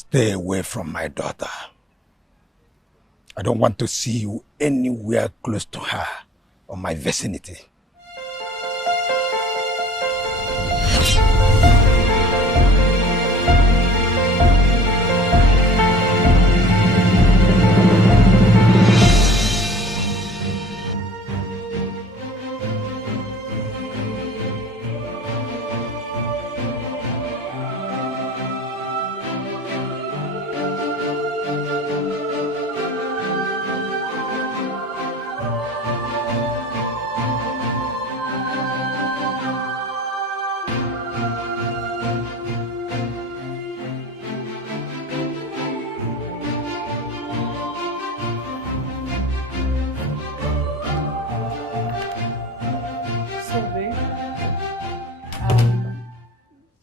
Stay away from my daughter. I don't want to see you anywhere close to her or my vicinity.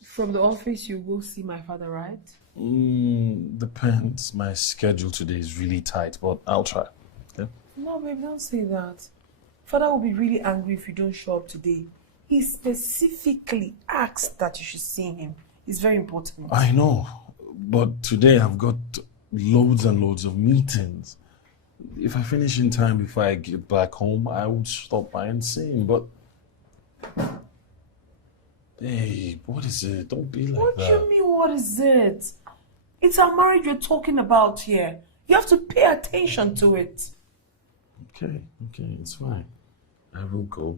From the office, you go see my father, right? Depends. My schedule today is really tight, but I'll try. Okay? No, babe, don't say that. Father will be really angry if you don't show up today. He specifically asked that you should see him. It's very important. I know, but today I've got loads and loads of meetings. If I finish in time before I get back home, I would stop by and see him, but... Babe, what is it? Don't be like that. What do you mean, what is it? It's our marriage we're talking about here. You have to pay attention to it. Okay, it's fine. I will go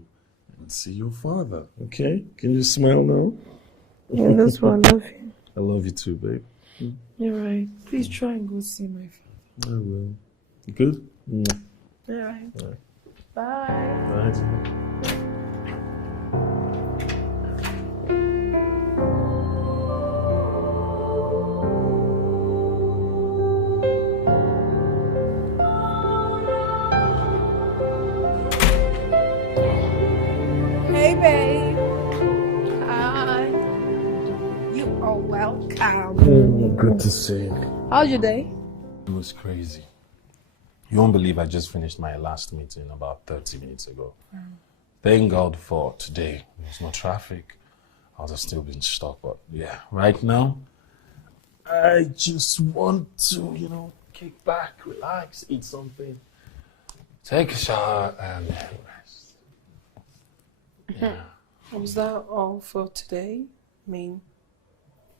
and see your father, okay? Can you smile now? Yeah, that's why I love you. I love you too, babe. You're right. Please try and go see my father. I will. You good? All right. All right. Bye. Bye. Hey, babe. Hi. You are welcome. Good to see you. How's your day? It was crazy. You won't believe I just finished my last meeting about 30 minutes ago. Thank God for today. There's no traffic. I would have still been stuck, but yeah, right now, I just want to, kick back, relax, eat something, take a shower, and then rest. Yeah. Was that all for today? I mean,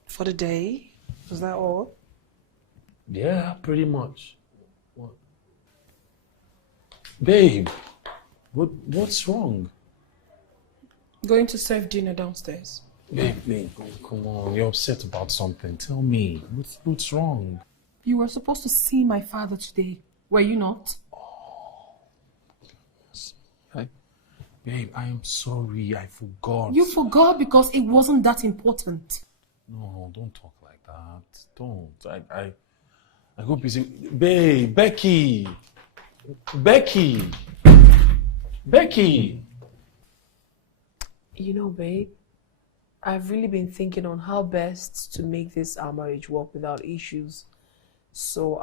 for the day? Was that all? Yeah, pretty much. What? Babe, what's wrong? Going to serve dinner downstairs. Babe, come on. You're upset about something. Tell me, what's wrong? You were supposed to see my father today. Were you not? Babe, I am sorry. I forgot. You forgot because it wasn't that important. No, don't talk like that. Don't. I go busy. Babe, Becky! You know, babe, I've really been thinking on how best to make this our marriage work without issues. So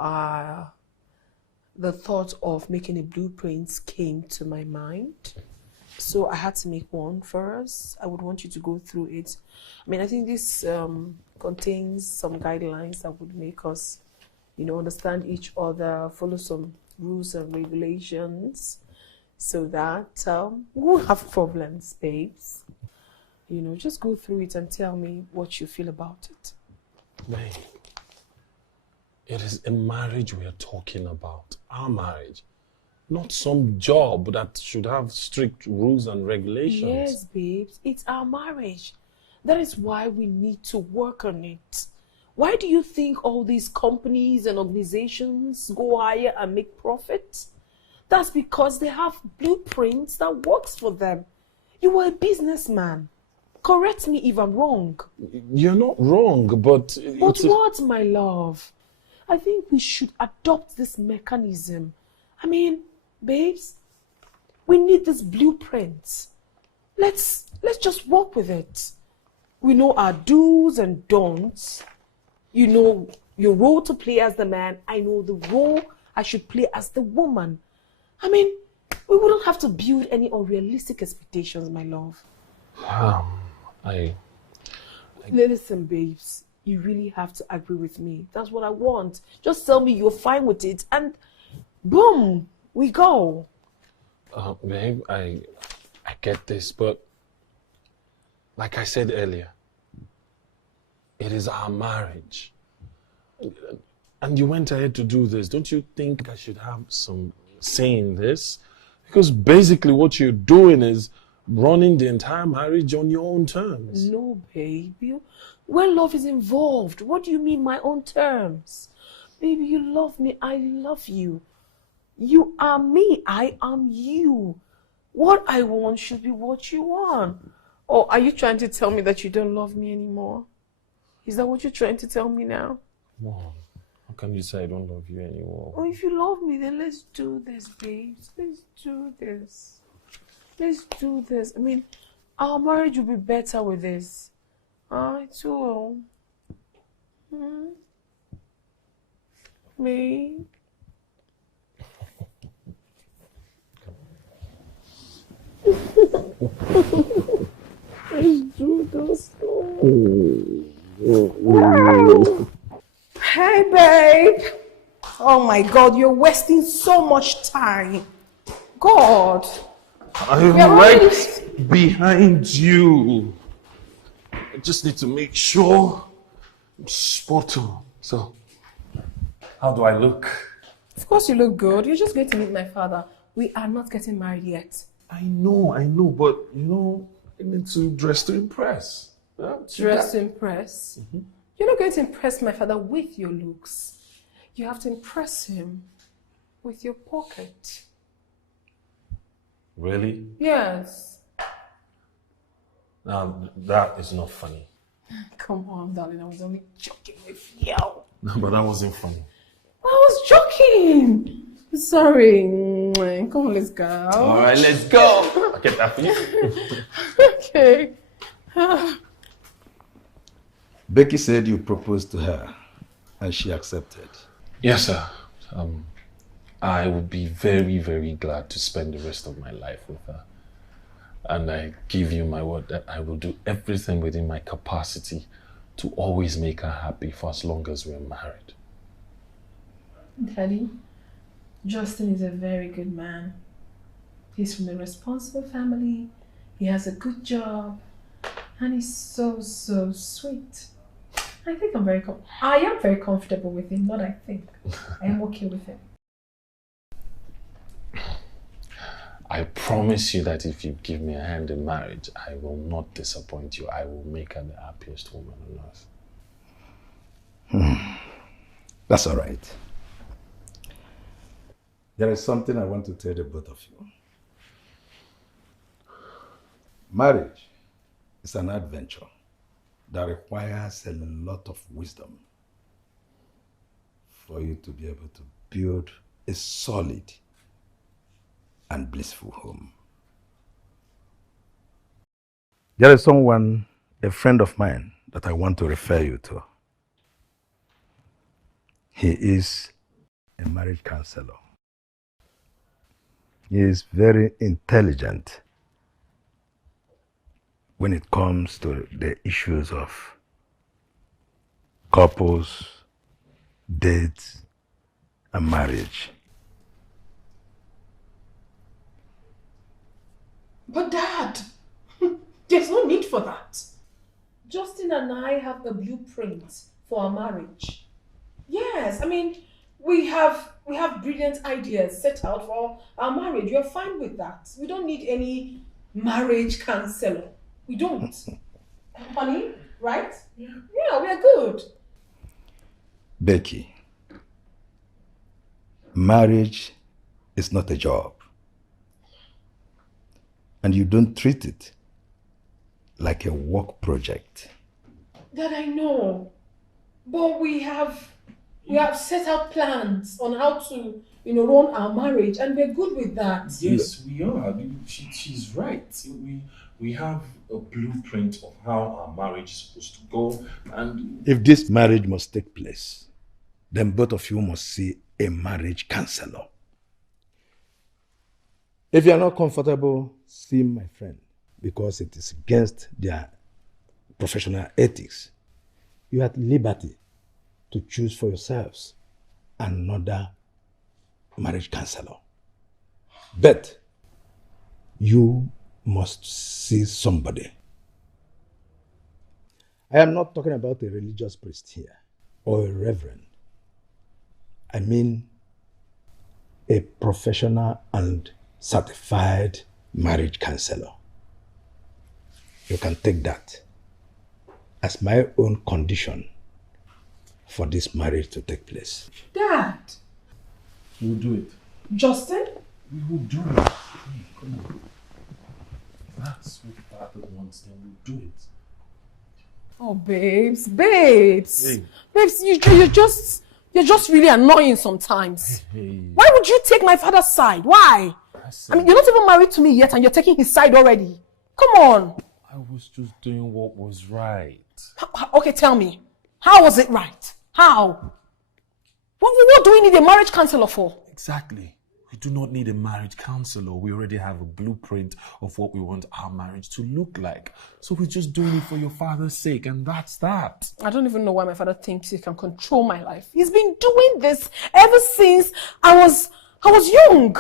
the thought of making a blueprint came to my mind. So I had to make one for us. I would want you to go through it. I mean, I think this contains some guidelines that would make us, understand each other, follow some rules and regulations, so that we won't have problems, babes. Just go through it and tell me what you feel about it. Babe, it is a marriage we are talking about. Our marriage. Not some job that should have strict rules and regulations. Yes, babes, it's our marriage. That is why we need to work on it. Why do you think all these companies and organizations go higher and make profit? That's because they have blueprints that works for them. You are a businessman. Correct me if I'm wrong. You're not wrong, but... But what, my love? I think we should adopt this mechanism. I mean, babes, we need this blueprint. Let's just work with it. We know our do's and don'ts. You know your role to play as the man. I know the role I should play as the woman. I mean, we wouldn't have to build any unrealistic expectations, my love. I Listen, babes, you really have to agree with me. That's what I want. Just tell me you're fine with it and boom, we go. Babe, I get this, but like I said earlier, it is our marriage. And you went ahead to do this. Don't you think I should have some say in this? Because basically what you're doing is running the entire marriage on your own terms. No, baby. When love is involved, what do you mean my own terms? Baby, you love me. I love you. You are me. I am you. What I want should be what you want. Or are you trying to tell me that you don't love me anymore? Is that what you're trying to tell me now? Come on. How can you say I don't love you anymore? Oh, if you love me, then let's do this, babes. Let's do this. Let's do this. I mean, our marriage will be better with this. It will. Me. Let's do this. Hey, babe. Oh my God, you're wasting so much time. God. I'm right behind you. I just need to make sure I'm spot on. So, how do I look? Of course you look good. You're just going to meet my father. We are not getting married yet. I know, but I need to dress to impress. Yeah, Dress to impress? You're not going to impress my father with your looks. You have to impress him with your pocket. Really? Yes. Now, that is not funny. Come on, darling. I was only joking with you. No, but that wasn't funny. I was joking. Sorry. Come on, let's go. All right, let's go. I'll get that for you. Okay. Becky said you proposed to her and she accepted. Yes, sir. I would be very, very glad to spend the rest of my life with her. And I give you my word that I will do everything within my capacity to always make her happy for as long as we're married. Daddy, Justin is a very good man. He's from a responsible family. He has a good job. And he's so, so sweet. I think I am very comfortable with him, not I think. I am okay with him. I promise you that if you give me a hand in marriage, I will not disappoint you. I will make her the happiest woman on earth. That's all right. There is something I want to tell the both of you. Marriage is an adventure that requires a lot of wisdom for you to be able to build a solid and blissful home. There is someone, a friend of mine, that I want to refer you to. He is a marriage counselor. He is very intelligent when it comes to the issues of couples, dates, and marriage. But Dad, there's no need for that. Justin and I have a blueprint for our marriage. Yes, I mean, we have brilliant ideas set out for our marriage. We're fine with that. We don't need any marriage counselor. We don't. Honey, right? Yeah, we're good. Becky, marriage is not a job. And you don't treat it like a work project. That I know. But we have set out plans on how to, run our marriage, and we're good with that. Yes, we are. She's right. We have a blueprint of how our marriage is supposed to go, and if this marriage must take place, then both of you must see a marriage counselor. If you are not comfortable, see my friend, because it is against their professional ethics you are at liberty to choose for yourselves another marriage counselor. But you must see somebody. I am not talking about a religious priest here or a reverend. I mean a professional and certified marriage counselor. You can take that as my own condition for this marriage to take place. Dad! We'll do it. Justin? We will do it. Hey, come on. That's what Father wants, then we'll do it. Oh, babes. Babes! Hey. Babes, you're just really annoying sometimes. Hey. Why would you take my father's side? Why? I mean, you're not even married to me yet and you're taking his side already. Come on. I was just doing what was right. Okay, tell me. How was it right? How? What do we need a marriage counselor for? Exactly. We do not need a marriage counselor. We already have a blueprint of what we want our marriage to look like. So we're just doing it for your father's sake, and that's that. I don't even know why my father thinks he can control my life. He's been doing this ever since I was young.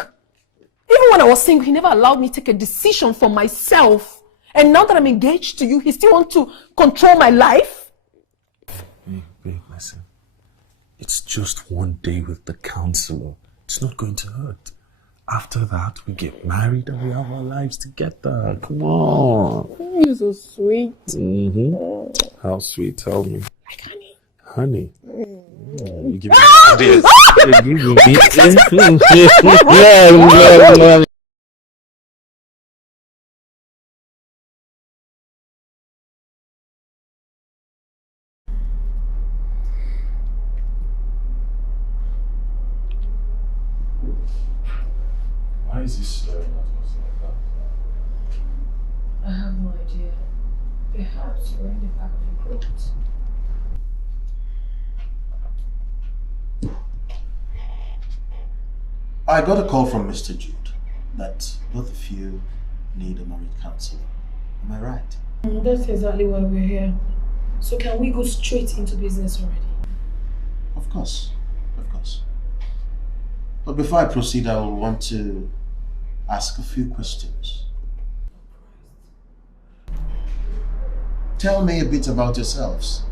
Even when I was single, he never allowed me to take a decision for myself. And now that I'm engaged to you, he still wants to control my life? Hey, babe, listen. It's just one day with the counselor. It's not going to hurt. After that, we get married and we have our lives together. Come on. You're so sweet. Mm-hmm. How sweet? Tell me. Like honey. Honey. You give me ideas. You give me. Why is he staring at us like that? I have no idea. Perhaps you're in the back of your throat. I got a call from Mr. Jude that both of you need a marriage counselor. Am I right? That's exactly why we're here. So can we go straight into business already? Of course. Of course. But before I proceed, I will want to ask a few questions. Tell me a bit about yourselves.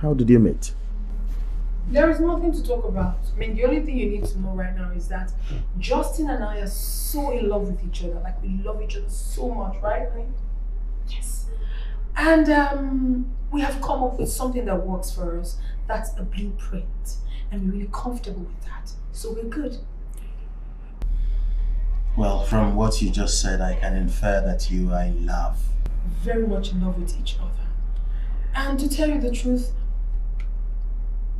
How did you meet? There is nothing to talk about. I mean, the only thing you need to know right now is that Justin and I are so in love with each other. Like, we love each other so much, right? I mean, yes. And we have come up with something that works for us. That's a blueprint. And we're really comfortable with that. So we're good. Well, from what you just said, I can infer that you are in love. Very much in love with each other. And to tell you the truth,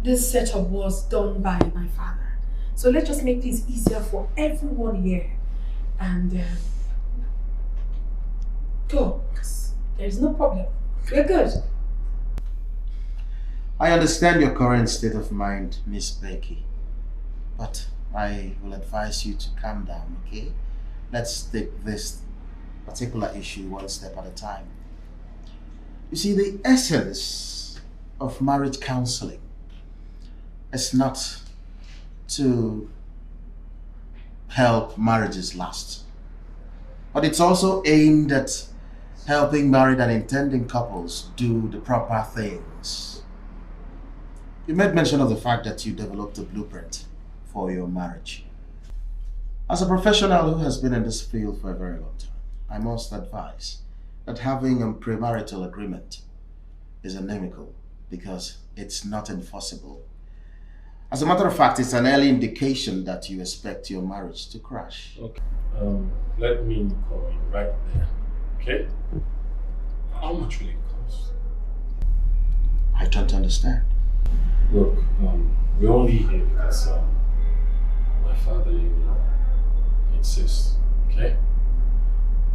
this setup was done by my father. So let's just make things easier for everyone here. And go, because there's no problem. We're good. I understand your current state of mind, Miss Becky. But I will advise you to calm down, okay? Let's take this particular issue one step at a time. You see, the essence of marriage counseling is not to help marriages last, but it's also aimed at helping married and intending couples do the proper things. You made mention of the fact that you developed a blueprint for your marriage. As a professional who has been in this field for a very long time, I must advise that having a premarital agreement is inimical because it's not enforceable. As a matter of fact, it's an early indication that you expect your marriage to crash. Okay. Let me come in right there. Okay? How much will it cost? I don't understand. Look, we're only here because my father insists, okay?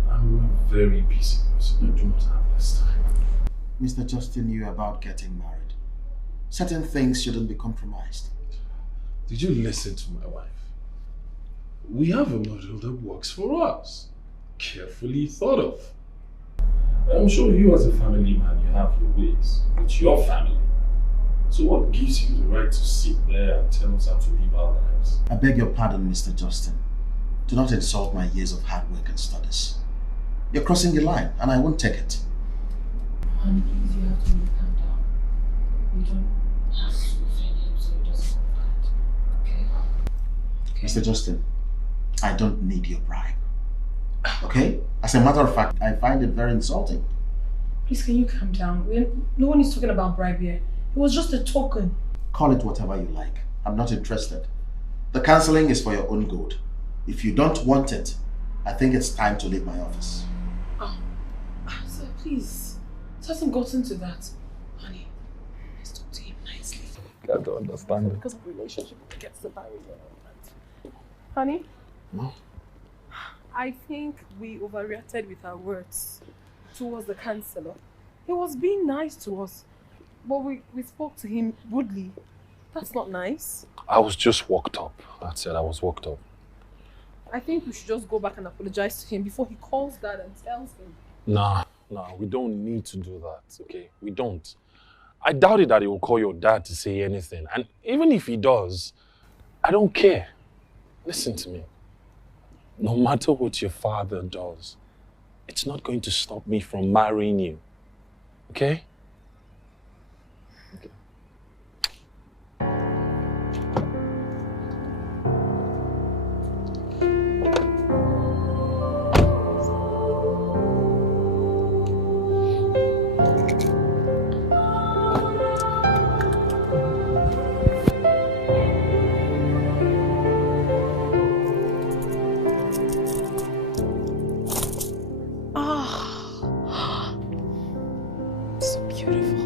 I'm a very busy person. I do not have this time. Mr. Justin knew about getting married. Certain things shouldn't be compromised. Did you listen to my wife? We have a model that works for us. Carefully thought of. I'm sure you as a family man, you have your ways with your family. So what gives you the right to sit there and tell us how to live our lives? I beg your pardon, Mr. Justin. Do not insult my years of hard work and studies. You're crossing the line, and I won't take it. Honey, please, you have to calm down. You don't have to offend him so he doesn't confide. Okay? Mr. Justin, I don't need your bribe. Okay? As a matter of fact, I find it very insulting. Please, can you calm down? No one is talking about bribe here. It was just a token. Call it whatever you like. I'm not interested. The counseling is for your own good. If you don't want it, I think it's time to leave my office. Oh, sir, please. It hasn't gotten to that. Honey, let's talk to him nicely. I don't understand. Because of relationship, it gets the barrier. Honey? No. I think we overreacted with our words towards the counselor. He was being nice to us, but we spoke to him rudely. That's not nice. I was just worked up. That's it, I was worked up. I think we should just go back and apologize to him before he calls Dad and tells him. Nah, we don't need to do that, okay? We don't. I doubt it that he will call your dad to say anything. And even if he does, I don't care. Listen to me. No matter what your father does, it's not going to stop me from marrying you. Okay? Okay. So beautiful.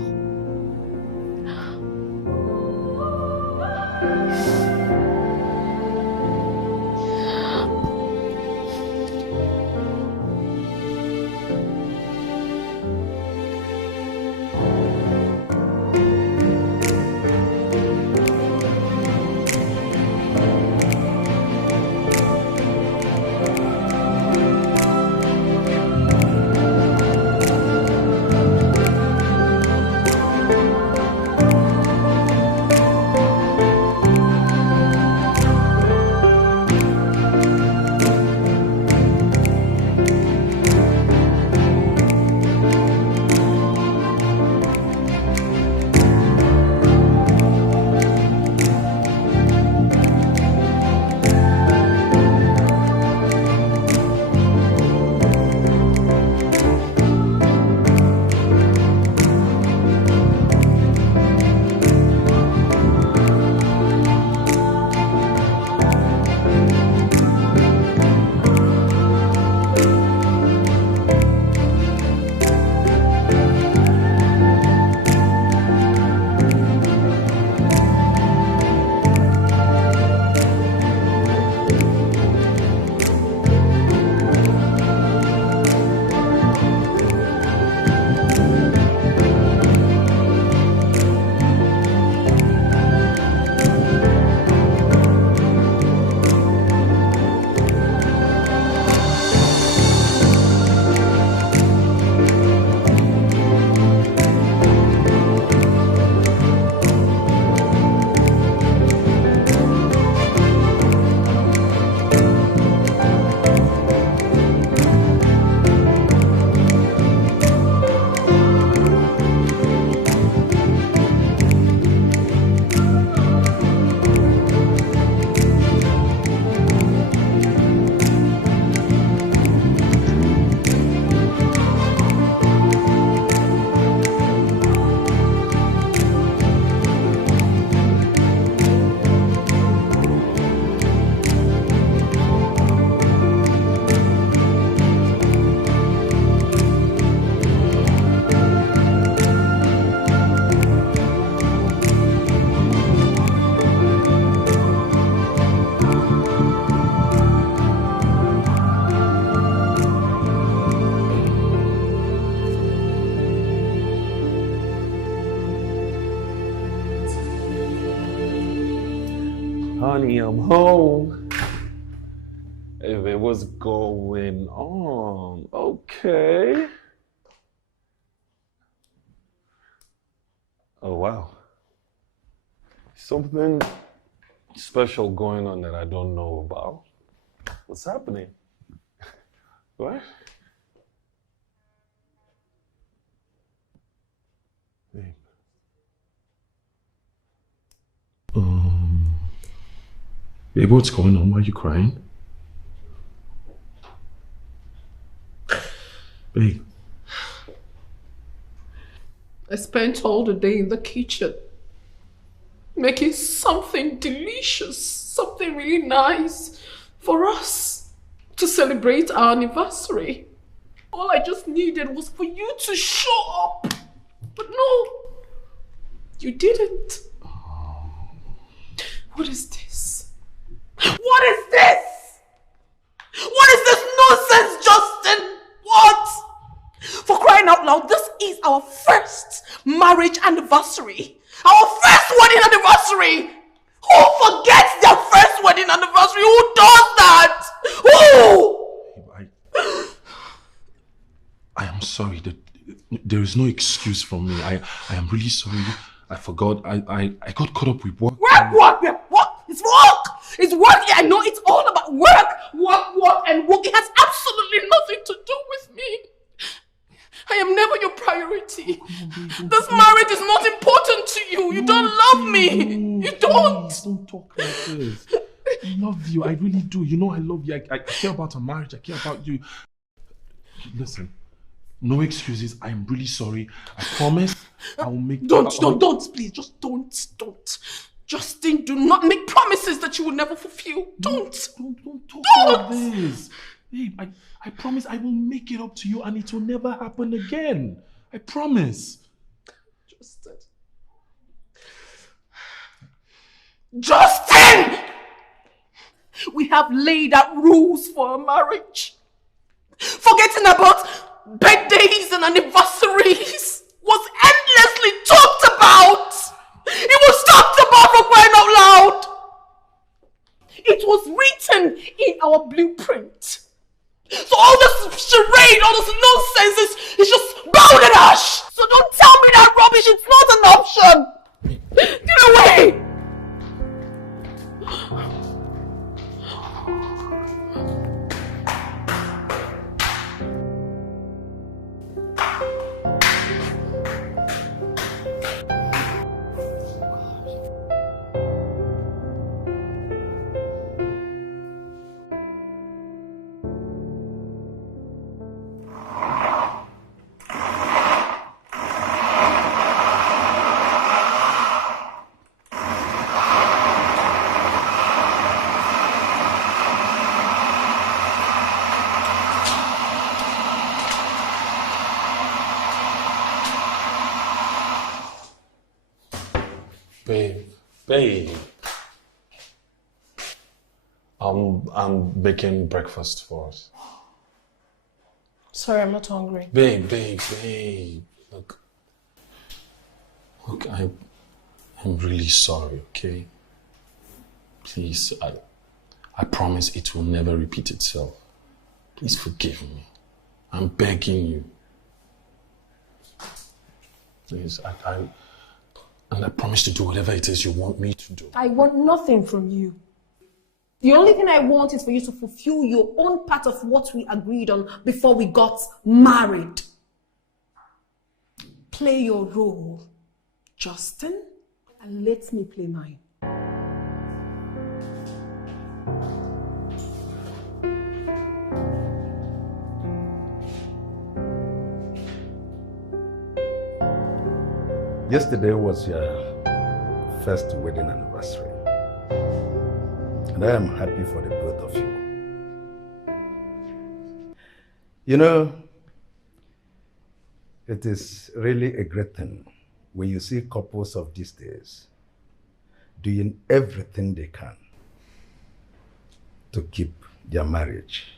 Honey, I'm home. Hey, what's going on? Okay. Oh, wow. Something special going on that I don't know about. What's happening? What? Babe. Babe, what's going on? Why are you crying? Babe. I spent all the day in the kitchen making something delicious, something really nice for us to celebrate our anniversary. All I just needed was for you to show up. But no, you didn't. What is this? What is this? What is this nonsense, Justin? What? For crying out loud, this is our first marriage anniversary. Our first wedding anniversary. Who forgets their first wedding anniversary? Who does that? Who? I am sorry. There is no excuse from me. I am really sorry. I forgot. I got caught up with work. Work. It's work. It's work. I know it's all about work, and work. It has absolutely nothing to do with me. I am never your priority. This marriage is not important to you. You don't love me. You don't. Please, don't talk like this. I love you. I really do. You know I love you. I care about our marriage. I care about you. Listen, no excuses. I am really sorry. I promise I will make... Don't, please. Just don't. Justin, do not make promises that you will never fulfill. Don't talk like this. Babe, I promise I will make it up to you and it will never happen again. I promise. Justin! We have laid out rules for a marriage. Forgetting about birthdays and anniversaries was endlessly talked about. It was talked about for crying out loud. It was written in our blueprint. So all this charade, all this nonsense is just bowed and ash. So don't tell me that rubbish. It's not an option. Get away. Babe. I'm baking breakfast for us. Sorry, I'm not hungry. Babe. Look, I'm really sorry, okay? Please, I promise it will never repeat itself. Please forgive me. I'm begging you. Please, and I promise to do whatever it is you want me to do. I want nothing from you. The only thing I want is for you to fulfill your own part of what we agreed on before we got married. Play your role, Justin, and let me play mine. Yesterday was your first wedding anniversary. And I am happy for the both of you. You know, it is really a great thing when you see couples of these days doing everything they can to keep their marriage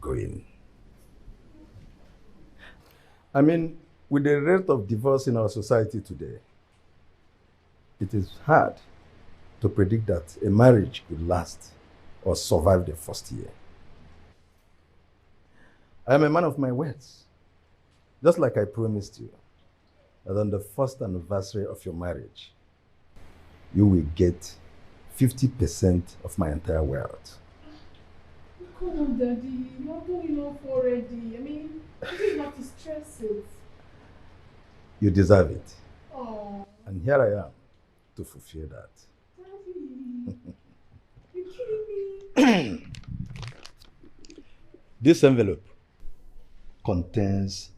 going. I mean, with the rate of divorce in our society today, it is hard to predict that a marriage could last or survive the first year. I am a man of my words, just like I promised you. that on the first anniversary of your marriage, you will get 50% of my entire wealth. Come on, Daddy. You're doing enough already. I mean, you don't have to stress it. You deserve it. Oh, And here I am to fulfill that. Daddy. You're kidding me. This envelope contains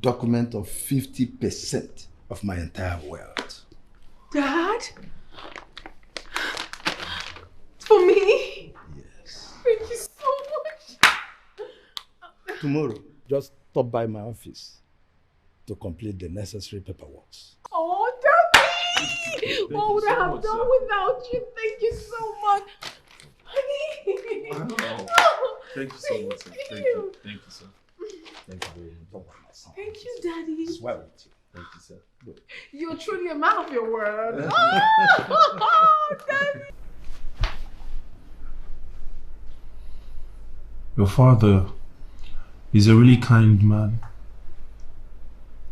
document of 50% of my entire wealth. Dad? For me? Yes. Thank you so much. Tomorrow, just stop by my office to complete the necessary paperwork. Oh, Daddy! What would I have done without you? Thank you so much. Honey! Wow. Thank you so much, sir. Thank you. Thank you, sir. Thank you very much. Thank you, Daddy. Swear with you. Thank you, sir. Good. You're truly a man of your word. Oh, Daddy! Your father is a really kind man.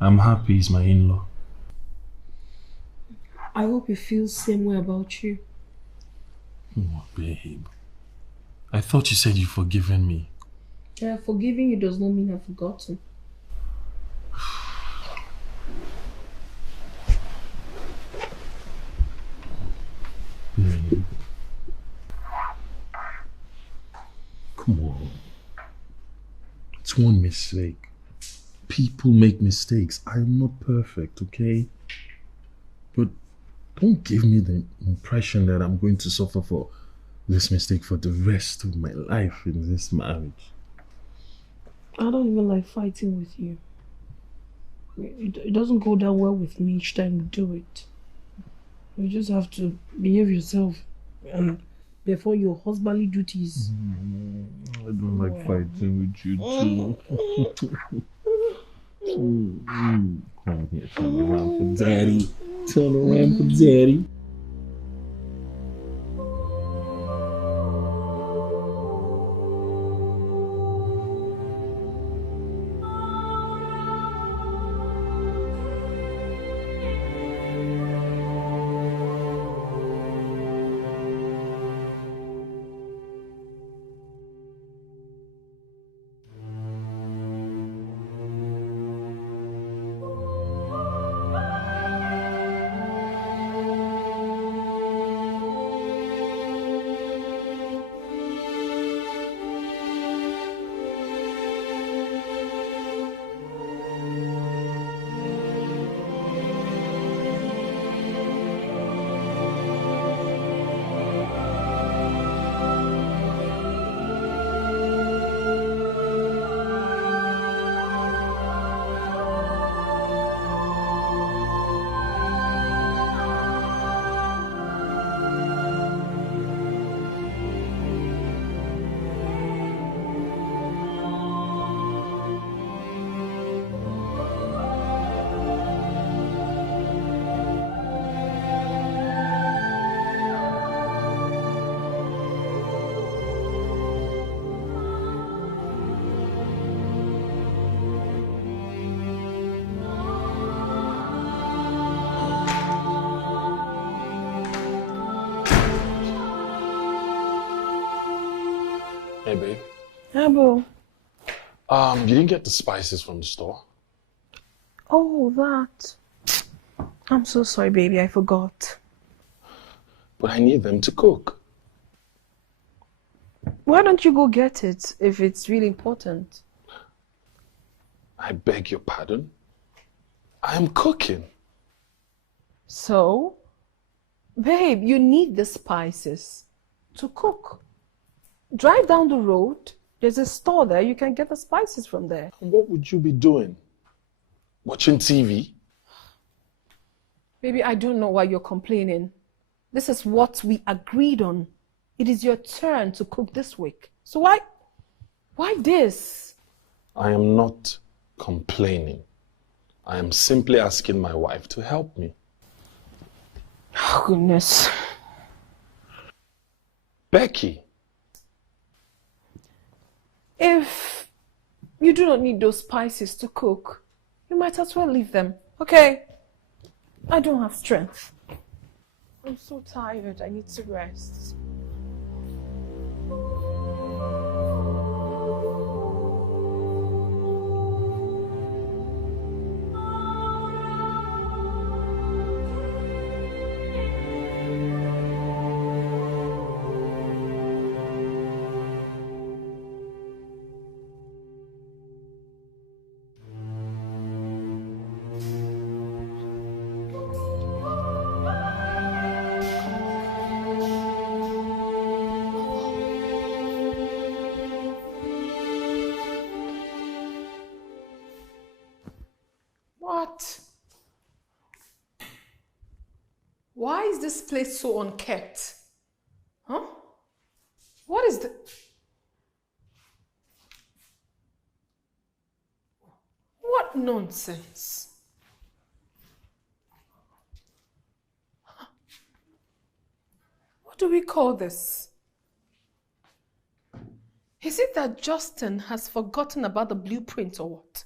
I'm happy he's my in-law. I hope he feels the same way about you. Oh, babe. I thought you said you'd forgiven me. Yeah, forgiving you does not mean I've forgotten. Babe. Come on. It's one mistake. People make mistakes. I'm not perfect, okay? But don't give me the impression that I'm going to suffer for this mistake for the rest of my life in this marriage. I don't even like fighting with you. It doesn't go down well with me each time you do it. You just have to behave yourself and perform your husbandly duties. I don't like fighting with you too. Come on here, turn around for daddy. Turn around for daddy. Hey, babe. Yeah, bro. You didn't get the spices from the store? Oh, that. I'm so sorry, baby. I forgot. But I need them to cook. Why don't you go get it if it's really important? I beg your pardon? I am cooking. So, babe, you need the spices to cook. Drive down the road. There's a store there. You can get the spices from there. What would you be doing? Watching TV? Baby, I don't know why you're complaining. This is what we agreed on. It is your turn to cook this week. So why this? I am not complaining. I am simply asking my wife to help me. Oh, goodness. Becky. If you do not need those spices to cook, you might as well leave them, okay? I don't have strength. I'm so tired. I need to rest. What? Why is this place so unkept? Huh? What is the... What nonsense? What do we call this? Is it that Justin has forgotten about the blueprint or what?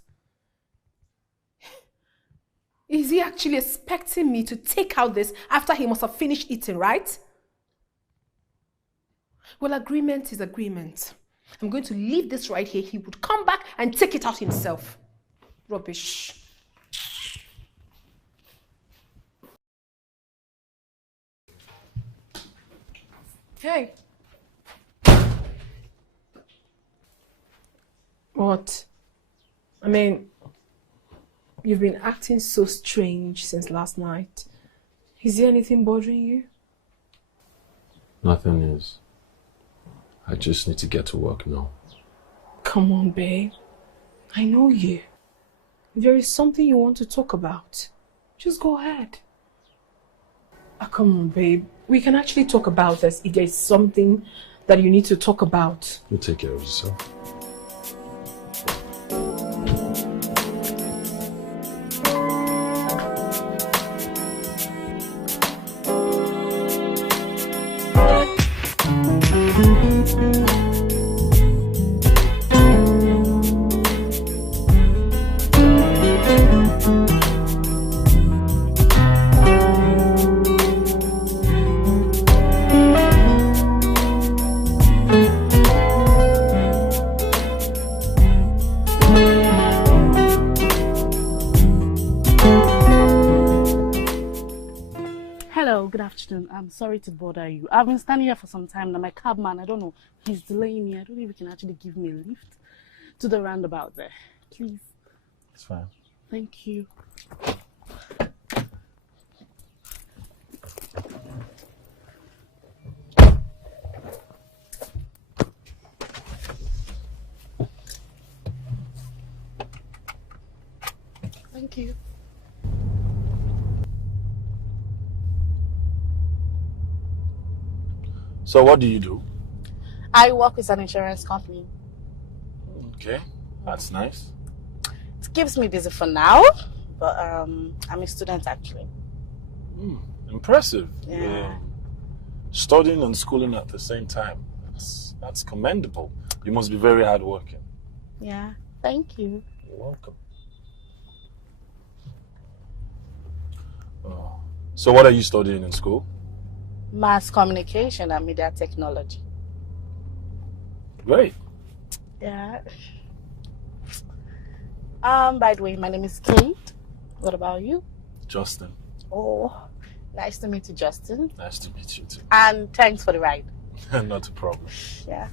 Is he actually expecting me to take out this after he must have finished eating, right? Well, agreement is agreement. I'm going to leave this right here. He would come back and take it out himself. Rubbish. Hey. What? I mean, you've been acting so strange since last night. Is there anything bothering you? Nothing is. I just need to get to work now. Come on, babe. I know you. If there is something you want to talk about, just go ahead. Come on, babe. We can actually talk about this if there is something that you need to talk about. You take care of yourself. I'm sorry to bother you. I've been standing here for some time now. My cabman, I don't know, he's delaying me. I don't know if he can actually give me a lift to the roundabout there. Please. It's fine. Thank you. Thank you. So what do you do? I work with an insurance company. Okay, that's nice. It keeps me busy for now, but I'm a student actually. Impressive. Yeah. Studying and schooling at the same time. That's commendable. You must be very hardworking. Yeah, thank you. You're welcome. So what are you studying in school? Mass communication and media technology. Great. Yeah. By the way, my name is Kate. What about you? Justin. Oh, nice to meet you, Justin. Nice to meet you too. And thanks for the ride. Not a problem. Yeah.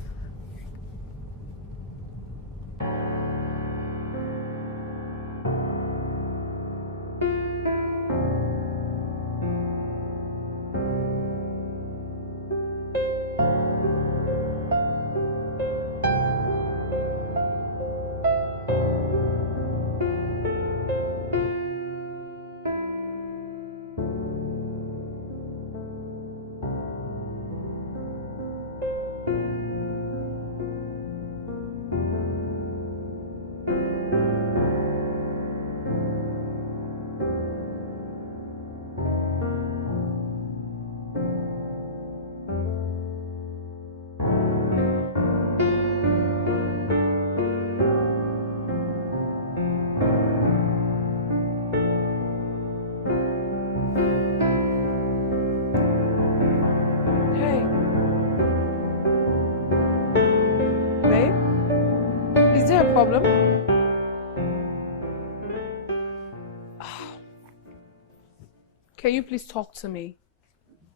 can you please talk to me?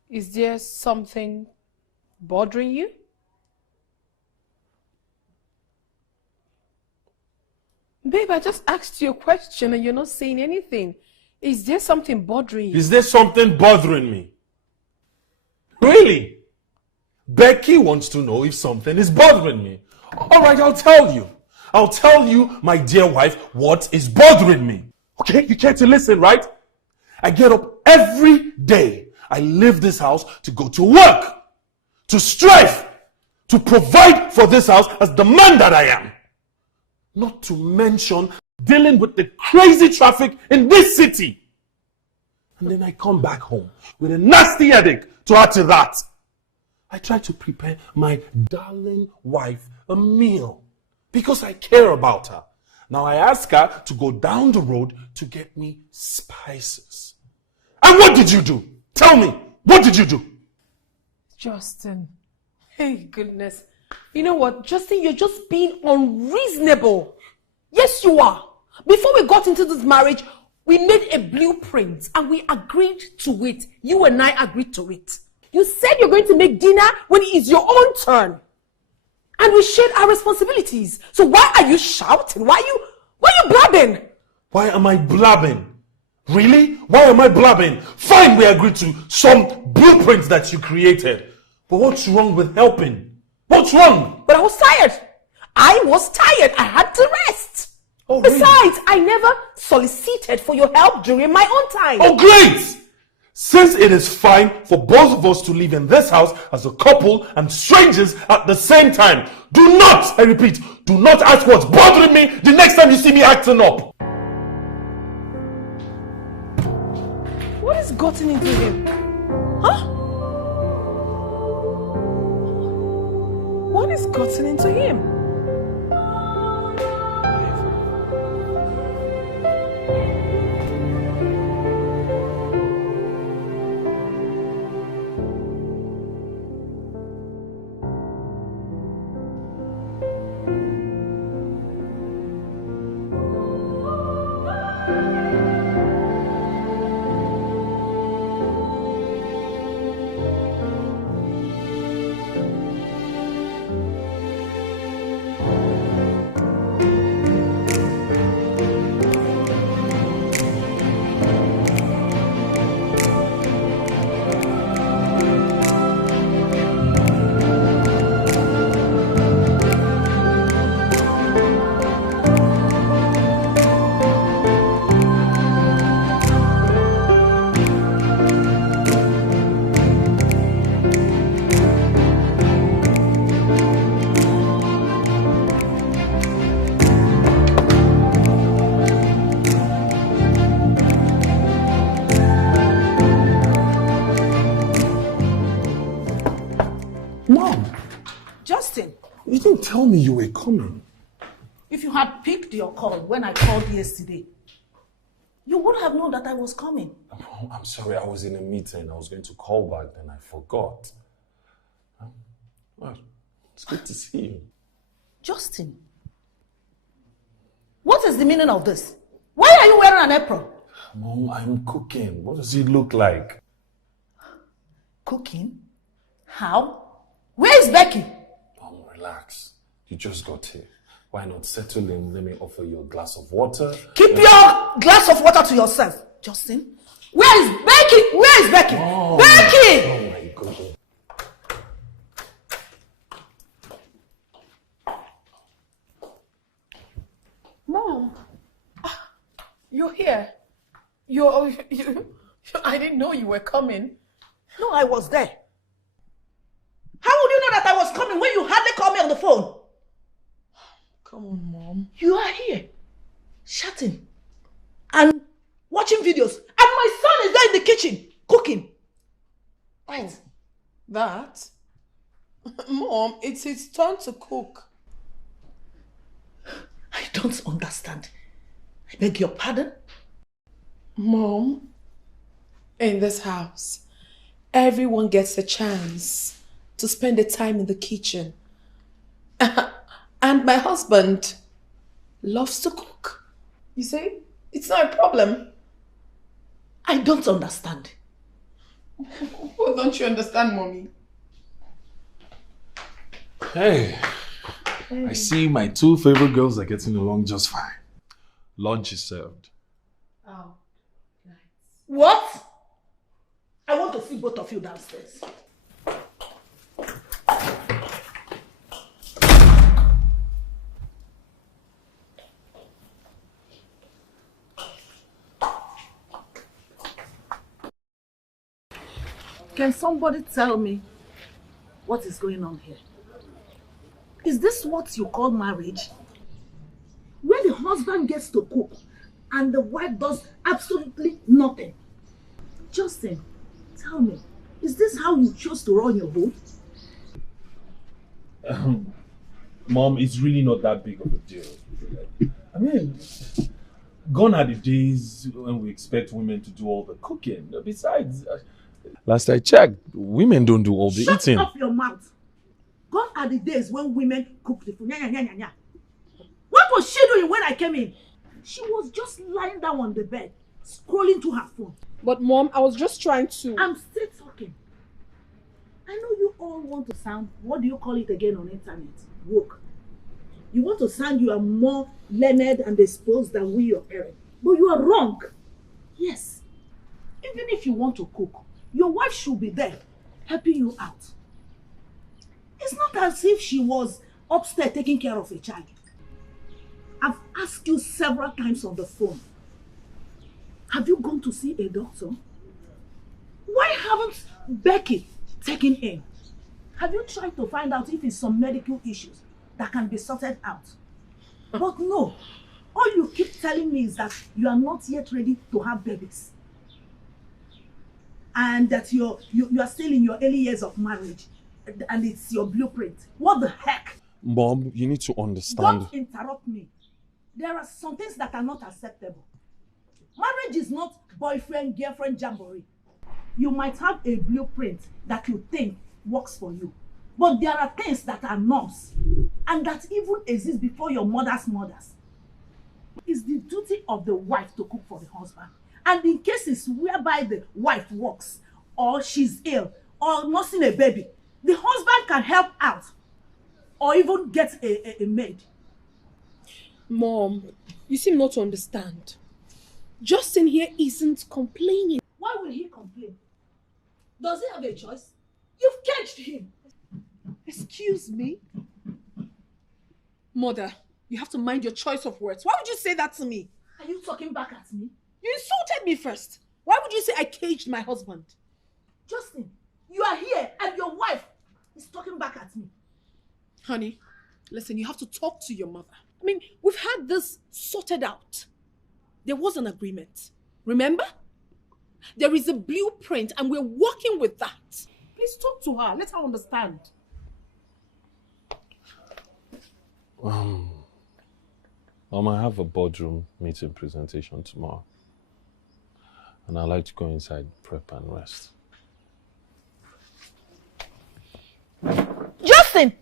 Is there something bothering you? Babe, I just asked you a question and you're not saying anything. Is there something bothering you? Is there something bothering me? Really? Becky wants to know if something is bothering me. All right, I'll tell you. I'll tell you, my dear wife, what is bothering me. Okay, you care to listen, right? I get up every day. I leave this house to go to work, to strive, to provide for this house as the man that I am. Not to mention dealing with the crazy traffic in this city. And then I come back home with a nasty headache to add to that. I try to prepare my darling wife a meal because I care about her. Now I ask her to go down the road to get me spices. And what did you do? Tell me, what did you do? Justin, hey goodness. You know what, Justin, you're just being unreasonable. Yes, you are. Before we got into this marriage, we made a blueprint and we agreed to it. You and I agreed to it. You said you're going to make dinner when it is your own turn. And we shared our responsibilities. So why are you shouting? Why are you blabbing? Why am I blabbing? Really? Why am I blabbing? Fine, we agreed to some blueprints that you created. But what's wrong with helping? What's wrong? But I was tired. I had to rest. Oh, Besides, really? I never solicited for your help during my own time. Oh, great! Since it is fine for both of us to live in this house as a couple and strangers at the same time, do not, I repeat, do not ask what's bothering me the next time you see me acting up. What has gotten into him? Huh? What has gotten into him? You didn't tell me you were coming. If you had picked your call when I called yesterday, you would have known that I was coming. Oh, I'm sorry, I was in a meeting. I was going to call back, then I forgot. Well, it's good to see you. Justin, what is the meaning of this? Why are you wearing an apron? Mom, I'm cooking. What does it look like? Cooking? How? Where is Becky? Mom, relax. You just got here. Why not settle in? Let me offer you a glass of water. Keep your glass of water to yourself. Justin, where is Becky? Where is Becky? Oh, Becky! Oh my goodness. Mom, you're here. I didn't know you were coming. No, I was there. How would you know that I was coming when you hardly called me on the phone? Come on, Mom. You are here, chatting and watching videos, and my son is there in the kitchen, cooking. Oh, that? Mom, it's his turn to cook. I don't understand. I beg your pardon? Mom, in this house, everyone gets a chance to spend the time in the kitchen. And my husband loves to cook. You see, it's not a problem. I don't understand. Well, don't you understand, Mommy? Hey, I see my two favorite girls are getting along just fine. Lunch is served. Oh, nice. What? I want to see both of you downstairs. Can somebody tell me what is going on here? Is this what you call marriage? Where the husband gets to cook and the wife does absolutely nothing. Justin, tell me, is this how you chose to run your home? Mom, it's really not that big of a deal. I mean, gone are the days when we expect women to do all the cooking. Besides, last I checked, women don't do all the eating. Shut up your mouth. Gone are the days when women cook the food. Nya, nya, nya, nya, nya. What was she doing when I came in? She was just lying down on the bed, scrolling to her phone. But Mom, I was just trying to... I'm still talking. I know you all want to sound, what do you call it again on internet? Woke. You want to sound you are more learned and exposed than we, your parents. But you are wrong. Yes. Even if you want to cook, your wife should be there, helping you out. It's not as if she was upstairs taking care of a child. I've asked you several times on the phone. Have you gone to see a doctor? Why haven't Becky taken in? Have you tried to find out if it's some medical issues that can be sorted out? But no. All you keep telling me is that you are not yet ready to have babies. And that you are still in your early years of marriage. And it's your blueprint. What the heck? Mom, you need to understand. Don't interrupt me. There are some things that are not acceptable. Marriage is not boyfriend-girlfriend jamboree. You might have a blueprint that you think works for you. But there are things that are norms. And that even exist before your mother's mothers. It's the duty of the wife to cook for the husband. And in cases whereby the wife works, or she's ill, or nursing a baby, the husband can help out. Or even get a maid. Mom, you seem not to understand. Justin here isn't complaining. Why will he complain? Does he have a choice? You've caged him. Excuse me? Mother, you have to mind your choice of words. Why would you say that to me? Are you talking back at me? You insulted me first. Why would you say I caged my husband? Justin, you are here and your wife is talking back at me. Honey, listen, you have to talk to your mother. I mean, we've had this sorted out. There was an agreement. Remember? There is a blueprint and we're working with that. Please talk to her. Let her understand. I have a boardroom meeting presentation tomorrow. And I'd like to go inside, prep and rest. Justin!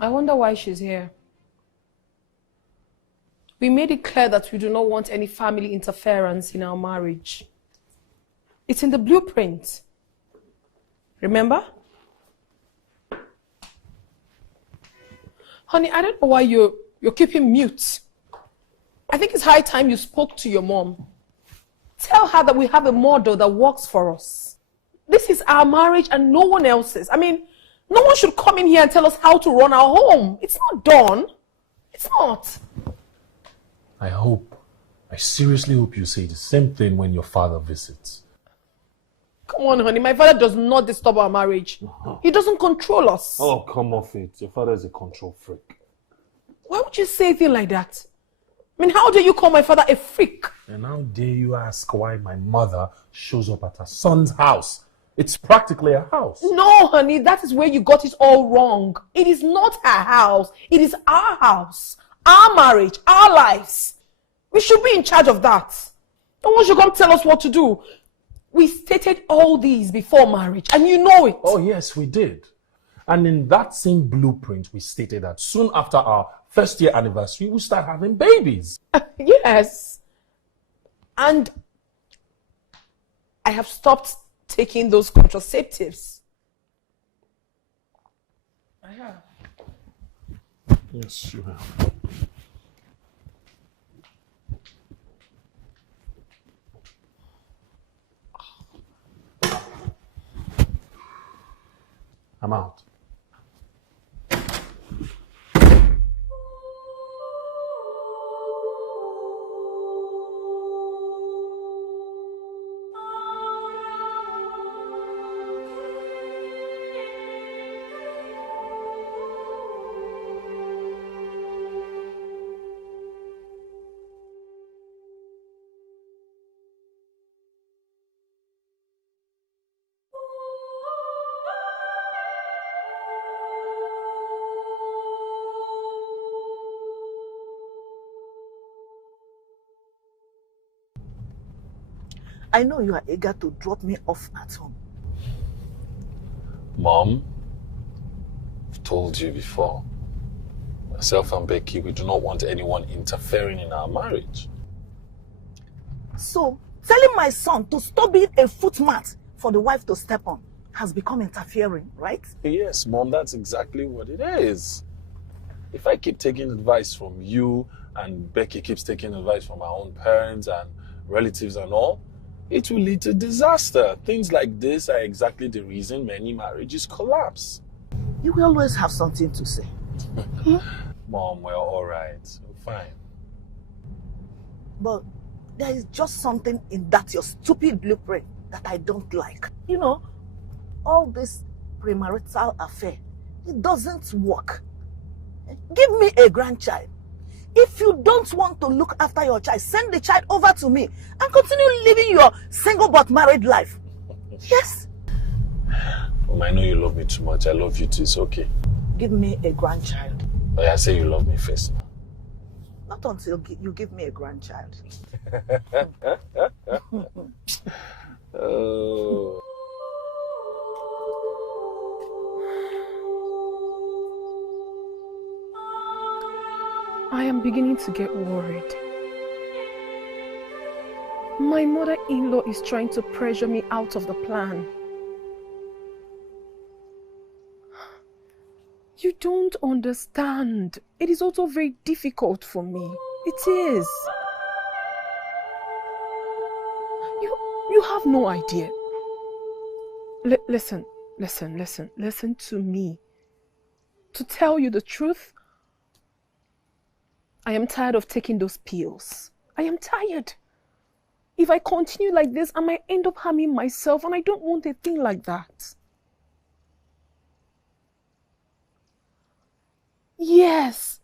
I wonder why she's here. We made it clear that we do not want any family interference in our marriage. It's in the blueprint. Remember? Honey, I don't know why you're keeping mute. I think it's high time you spoke to your mom. Tell her that we have a model that works for us. This is our marriage and no one else's. I mean, no one should come in here and tell us how to run our home. It's not done. It's not. I seriously hope you say the same thing when your father visits. Come Come on, honey. My father does not disturb our marriage. He doesn't control us. Oh, come off it. Your father is a control freak. Why would you say a thing like that? I mean, how dare you call my father a freak? And how dare you ask why my mother shows up at her son's house? It's practically a house. No, honey, that is where you got it all wrong. It is not her house. It is our house, our marriage, our lives. We should be in charge of that. No one should come tell us what to do. We stated all these before marriage, and you know it. Oh, yes, we did. And in that same blueprint, we stated that soon after our first year anniversary, we'll start having babies. Yes. And I have stopped taking those contraceptives. I have. Yes, you have. I'm out. I know you are eager to drop me off at home. Mom, I've told you before. Myself and Becky, we do not want anyone interfering in our marriage. So, telling my son to stop being a footmat for the wife to step on has become interfering, right? Yes, Mom, that's exactly what it is. If I keep taking advice from you and Becky keeps taking advice from our own parents and relatives and all, it will lead to disaster. Things like this are exactly the reason many marriages collapse. You will always have something to say. Mom, we're all right. We're fine. But there is just something in that your stupid blueprint that I don't like. You know, all this premarital affair, it doesn't work. Give me a grandchild. If you don't want to look after your child, send the child over to me and continue living your single but married life. Yes. Mom, I know you love me too much. I love you too. It's okay. Give me a grandchild. But I say you love me first. Not until you give me a grandchild. Oh. I am beginning to get worried. My mother-in-law is trying to pressure me out of the plan. You don't understand. It is also very difficult for me. It is. You have no idea. Listen to me. To tell you the truth, I am tired of taking those pills. I am tired. If I continue like this, I might end up harming myself, and I don't want a thing like that. Yes.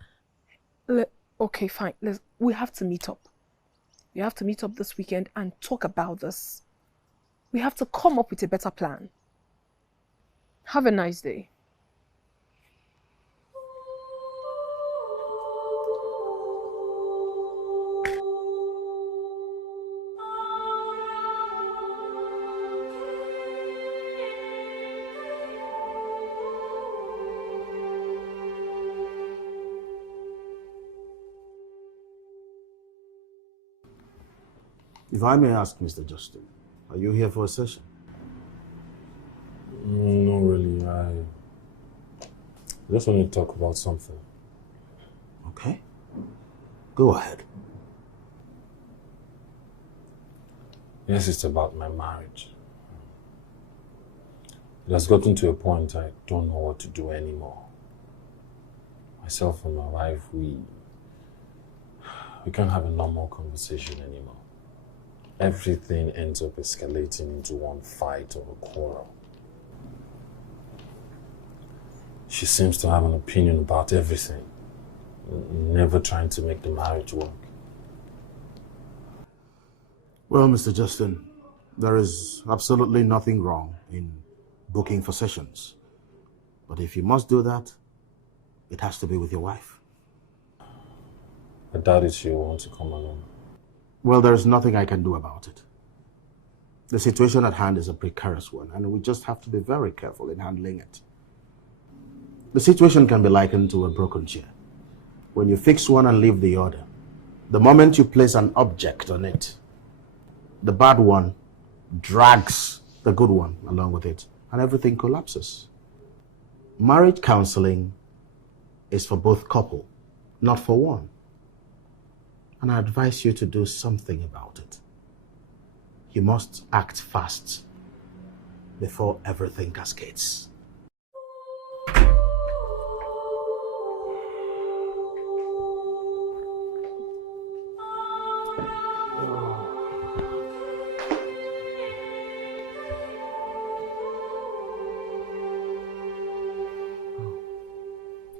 Okay, fine. We have to meet up. We have to meet up this weekend and talk about this. We have to come up with a better plan. Have a nice day. If I may ask, Mr. Justin, are you here for a session? No, really. I just want to talk about something. Okay. Go ahead. Yes, it's about my marriage. It has gotten to a point I don't know what to do anymore. Myself and my wife, we can't have a normal conversation anymore. everything ends up escalating into one fight or a quarrel. She seems to have an opinion about everything, never trying to make the marriage work. Well, Mr. Justin, there is absolutely nothing wrong in booking for sessions. But if you must do that, it has to be with your wife. I doubt it she'll want to come along. Well, there's nothing I can do about it. The situation at hand is a precarious one, and we just have to be very careful in handling it. The situation can be likened to a broken chair. When you fix one and leave the other, the moment you place an object on it, the bad one drags the good one along with it, and everything collapses. Marriage counseling is for both couple, not for one. And I advise you to do something about it. You must act fast before everything cascades.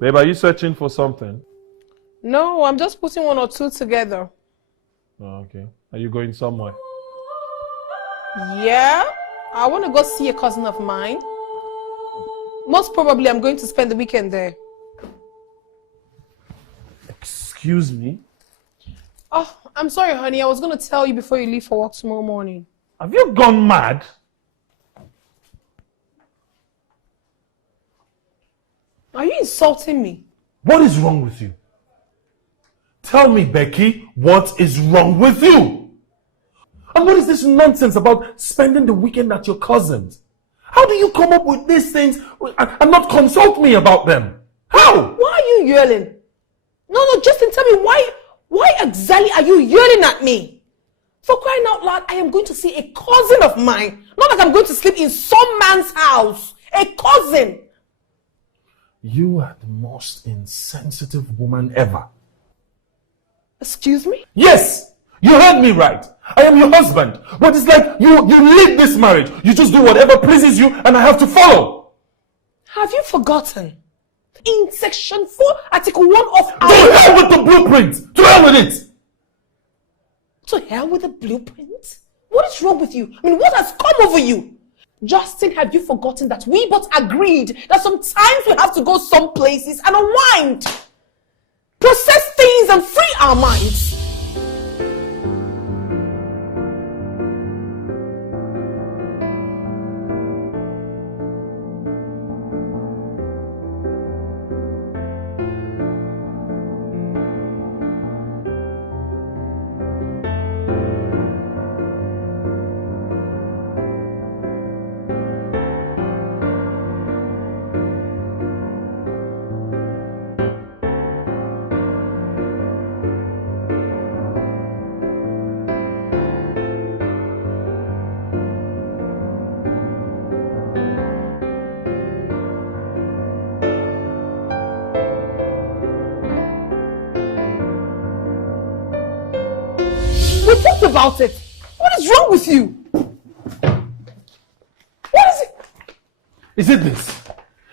Babe, are you searching for something? No, I'm just putting one or two together. Oh, okay. Are you going somewhere? Yeah, I want to go see a cousin of mine. Most probably I'm going to spend the weekend there. Excuse me? Oh, I'm sorry, honey. I was going to tell you before you leave for work tomorrow morning. Have you gone mad? Are you insulting me? What is wrong with you? Tell me, Becky, what is wrong with you? And what is this nonsense about spending the weekend at your cousin's? How do you come up with these things and not consult me about them? How? Why are you yelling? No, Justin, tell me why exactly are you yelling at me? For crying out loud, I am going to see a cousin of mine. Not like I'm going to sleep in some man's house. A cousin. You are the most insensitive woman ever. Excuse me? Yes! You heard me right. I am your husband. But it's like you lead this marriage. You just do whatever pleases you and I have to follow. Have you forgotten? In section 4, article 1 of To hell with the blueprint! To hell with it! To hell with the blueprint? What is wrong with you? I mean, what has come over you? Justin, have you forgotten that we both agreed that sometimes we have to go some places and unwind, process things and free our minds? We talked about it. What is wrong with you? What is it? Is it this?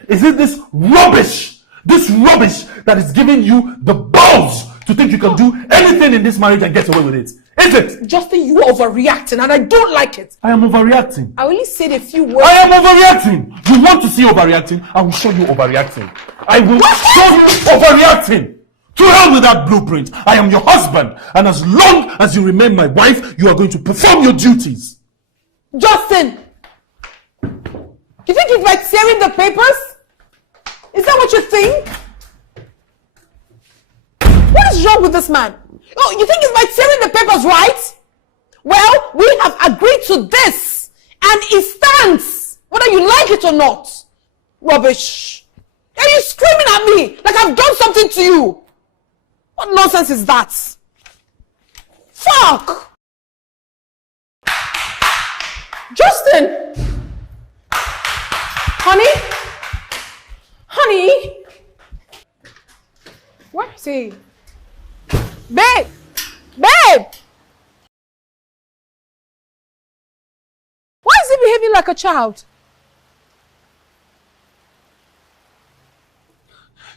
Is it this rubbish? This rubbish that is giving you the balls to think you can do anything in this marriage and get away with it? Is it? Justin, you are overreacting and I don't like it. I am overreacting. I only said a few words. I am overreacting. You want to see overreacting? I will show you overreacting. I will show you overreacting. To hell with that blueprint. I am your husband. And as long as you remain my wife, you are going to perform your duties. Justin! You think it's like tearing the papers? Is that what you think? What is wrong with this man? Oh, you think it's like tearing the papers, right? Well, we have agreed to this. And it stands. Whether you like it or not. Rubbish. Are you screaming at me like I've done something to you? What nonsense is that? Fuck! Justin! Honey? Honey? Where is he? Babe! Babe! like a child.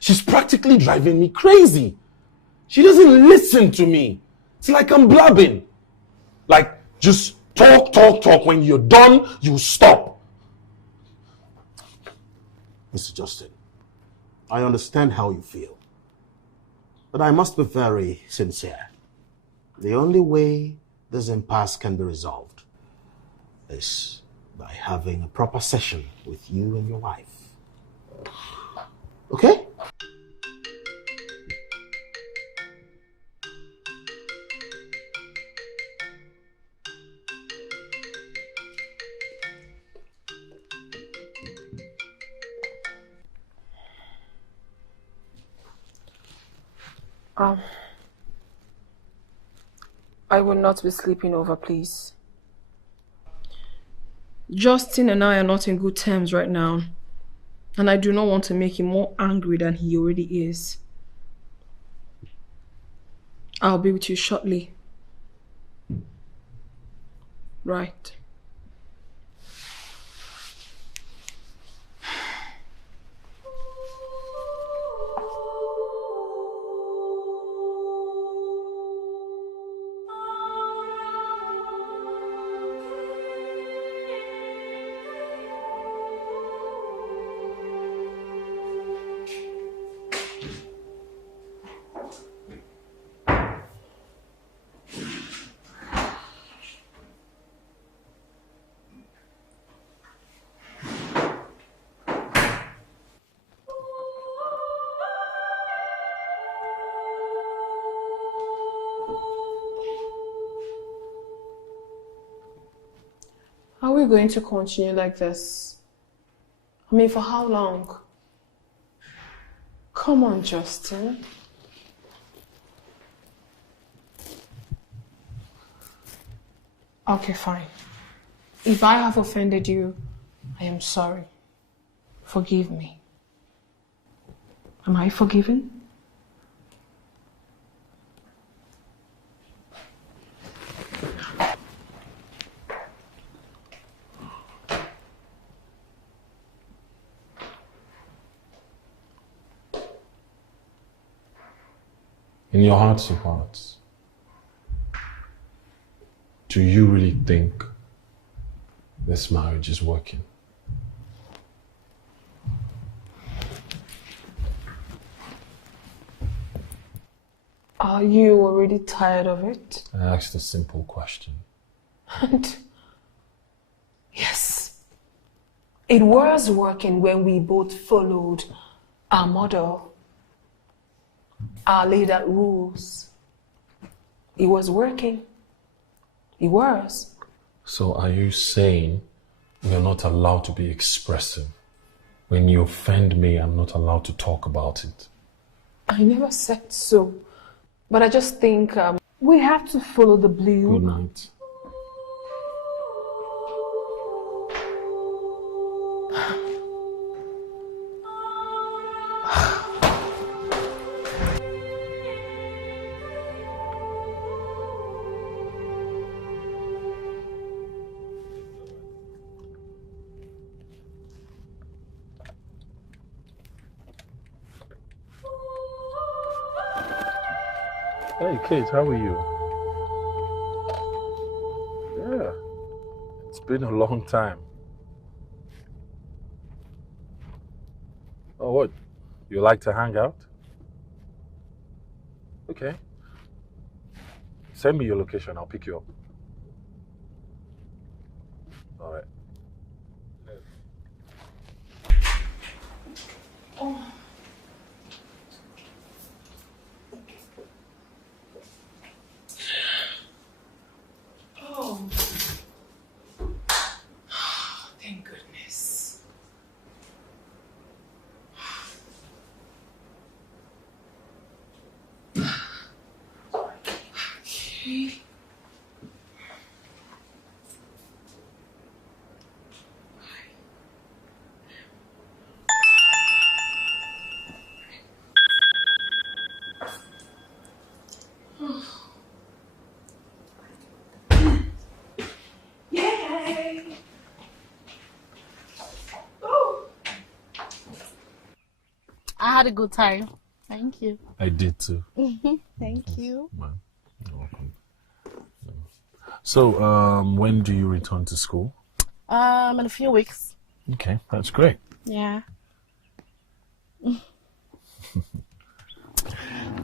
She's practically driving me crazy. She doesn't listen to me. It's like I'm blabbing. Like, just talk, talk, talk. When you're done, you stop. Mr. Justin, I understand how you feel. But I must be very sincere. The only way this impasse can be resolved is by having a proper session with you and your wife. Okay? I will not be sleeping over, please. Justin and I are not in good terms right now, and I do not want to make him more angry than he already is. I'll be with you shortly. Right. Are we going to continue like this? I mean, for how long? Come on, Justin. Okay, fine. If I have offended you, I am sorry. Forgive me. Am I forgiven? In your hearts of hearts, do you really think this marriage is working? Are you already tired of it? I asked a simple question. And yes, it was working when we both followed our model, our leader rules. It was working. It was. So are you saying you're not allowed to be expressive? When you offend me, I'm not allowed to talk about it. I never said so. But I just think we have to follow the blue. Good night. Hey, Kate, how are you? Yeah, it's been a long time. Oh, what? You like to hang out? Okay. Send me your location, I'll pick you up. All right. Oh. Oh. Thank goodness. Okay. Yay! I had a good time. Thank you. I did too. Thank you. Man, you're welcome. So, when do you return to school? In a few weeks. Okay, that's great. Yeah.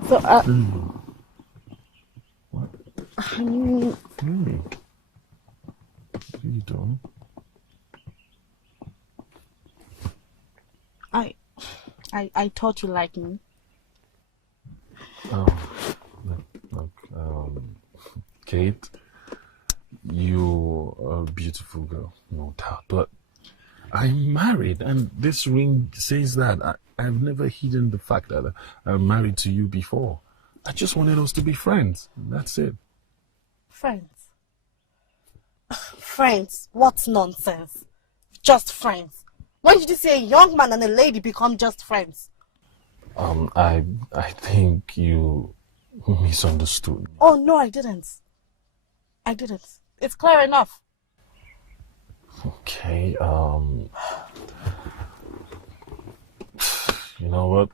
So, What? I mean, What are you doing? I thought you liked me. Look, Kate, you're a beautiful girl, no doubt, but I'm married, and this ring says that. I've never hidden the fact that I'm married to you before. I just wanted us to be friends. That's it. Friends? Friends? What nonsense. Just friends. When did you say a young man and a lady become just friends? I think you misunderstood. Oh, no, I didn't. I didn't. It's clear enough. Okay, you know what?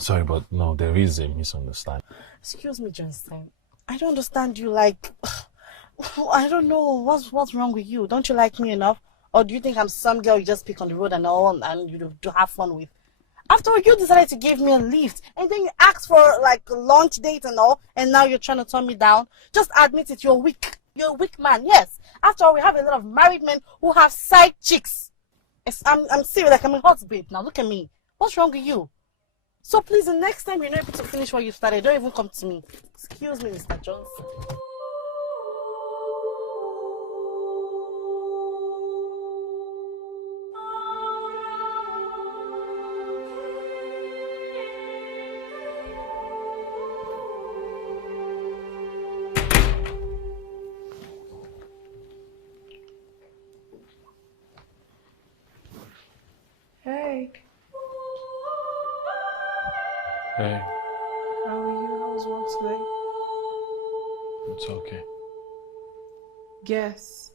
Sorry, but no, there is a misunderstanding. Excuse me, Johnson. I don't understand you, like... I don't know. What's wrong with you? Don't you like me enough? Or do you think I'm some girl you just pick on the road and all and you do have fun with? After all, you decided to give me a lift and then you asked for like a lunch date and all, and now you're trying to turn me down. Just admit it, you're weak. You're a weak man, yes. After all, we have a lot of married men who have side chicks. I'm serious, like I'm a hot babe now. Look at me. What's wrong with you? So please, the next time you're not able to finish what you started, don't even come to me. Excuse me, Mr. Johnson. Hey, Hey, how are you? How was work today? it's okay. Guess.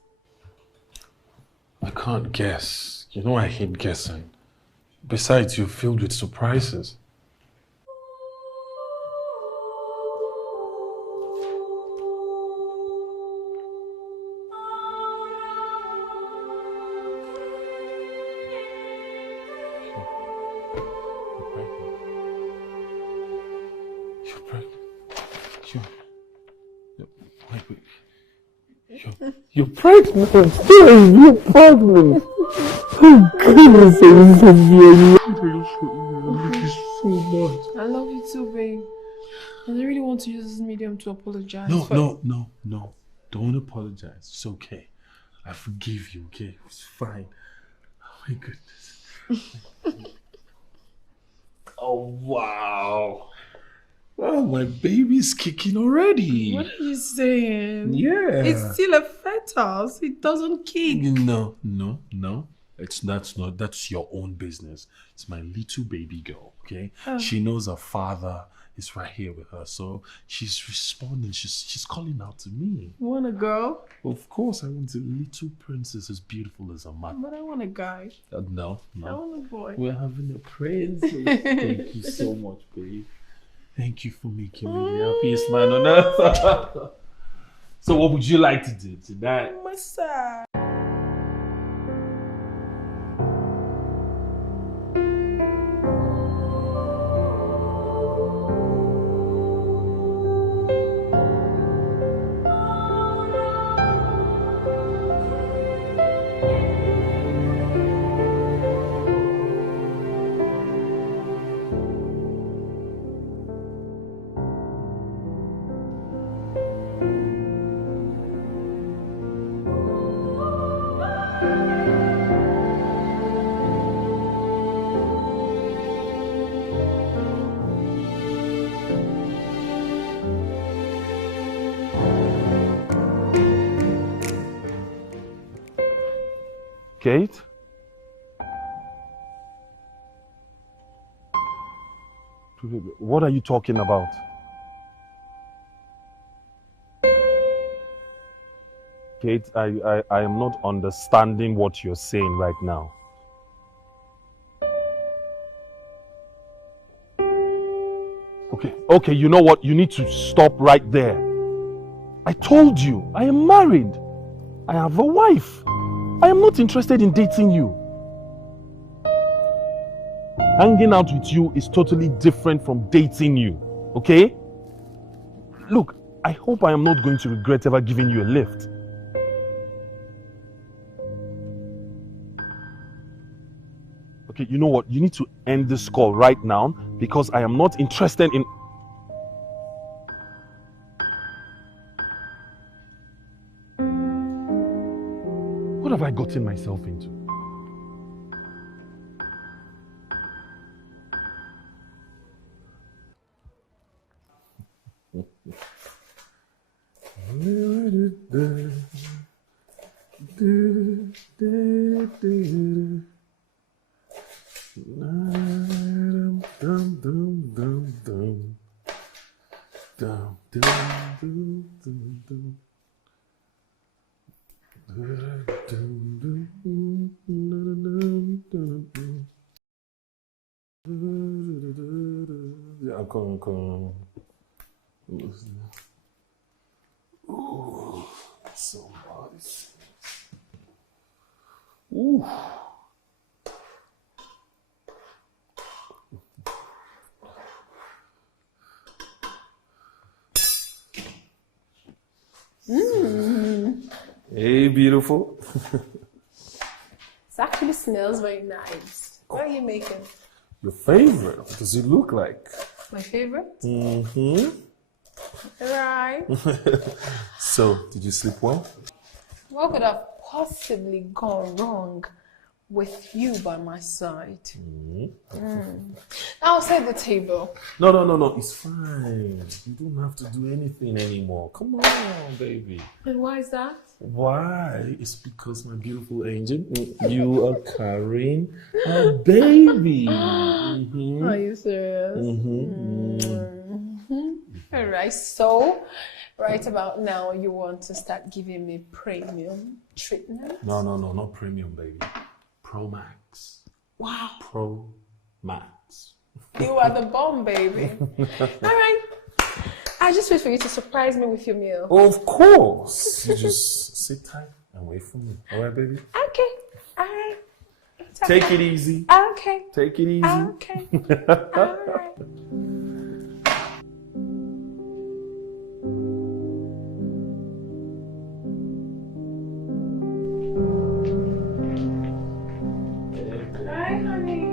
I can't guess. You know I hate guessing. Besides, you're filled with surprises. You're pregnant. You're pregnant. You're pregnant. Oh, goodness, so much. I love you too, babe. And I really want to use this medium to apologize. No. Don't apologize. It's okay. I forgive you, okay? It's fine. Oh, my goodness. Oh, wow. Wow, my baby's kicking already. What are you saying? Yeah. It's still a fetus. It doesn't kick. No. That's your own business. It's my little baby girl, okay? She knows her father is right here with her, so she's responding. She's calling out to me. You want a girl? Of course, I want a little princess as beautiful as her mother. But I want a guy. No. I want a boy. We're having a princess. Thank you so much, babe. Thank you for making me the happiest man on earth. So what would you like to do tonight? Massage. Kate? What are you talking about? Kate, I am not understanding what you're saying right now. Okay, you know what? You need to stop right there. I told you, I am married. I have a wife. I am not interested in dating you. Hanging out with you is totally different from dating you, okay? Look, I hope I am not going to regret ever giving you a lift. Okay, you know what? You need to end this call right now because I am not interested in... What have I gotten myself into? Come. Ooh, somebody. Ooh. Hey, beautiful. It actually smells very nice. What are you making? Your favorite. What does it look like? My favorite? Mm-hmm. Right. So, did you sleep well? What could have possibly gone wrong with you by my side? I'll set the table. No. It's fine. You don't have to do anything anymore. Come on, baby. And why is that? Why? It's because, my beautiful angel, you are carrying a baby. Are you serious? All right, so right about now you want to start giving me premium treatment? No, not premium, baby. Pro Max. Wow. Pro Max. You are the bomb, baby. All right. I just wait for you to surprise me with your meal. Of course. You just sit tight and wait for me. All right, baby? Okay. All right. Take it easy. Okay. Take it easy. Okay. All right. Hi, honey.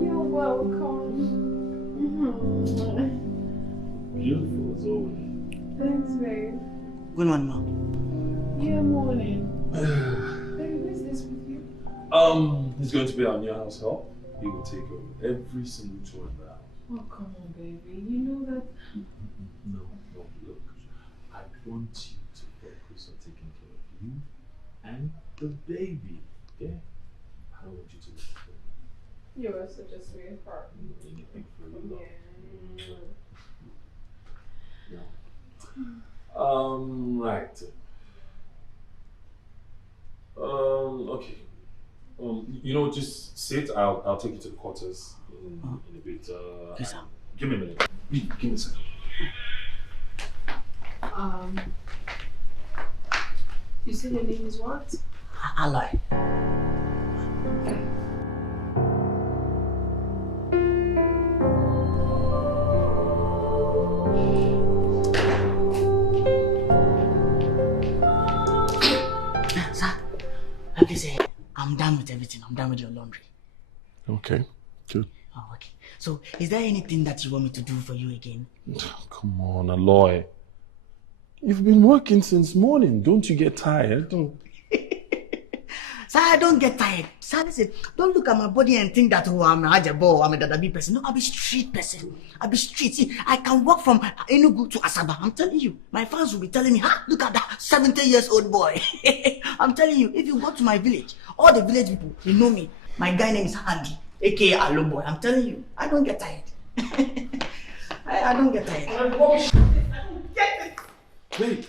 You're welcome. Beautiful as always. Thanks, babe. Good morning, Mom. Yeah, morning. Babe, who's this with you? He's going to be our new house help. He will take over every single chore in the house. Oh, come on, baby. You know that. No, look. I want you to focus on taking care of you and the baby. Okay? I don't want you to look for me. You're such a sweetheart. Anything for you, love. Yeah. No. Right. Okay. You know, just sit. I'll take you to the quarters in a bit. Yes, sir. Give me a minute. Give me a second. You said your name is what? Aloy. Sir, like I say, I'm done with everything. I'm done with your laundry. Okay, good. Oh, okay. So, is there anything that you want me to do for you again? Come on, Aloy. You've been working since morning. Don't you get tired? Sir, I don't get tired. Sir, listen, don't look at my body and think that, oh, I'm a Ajabo, I'm a Dadabi person. No, I'll be street person. I'll be street. See, I can walk from Enugu to Asaba. I'm telling you. My fans will be telling me, look at that 70-year-old boy. I'm telling you, if you go to my village, all the village people, they know me. My guy name is Andy, aka Alo Boy. I'm telling you, I don't get tired. I don't get tired. I don't get it. Wait.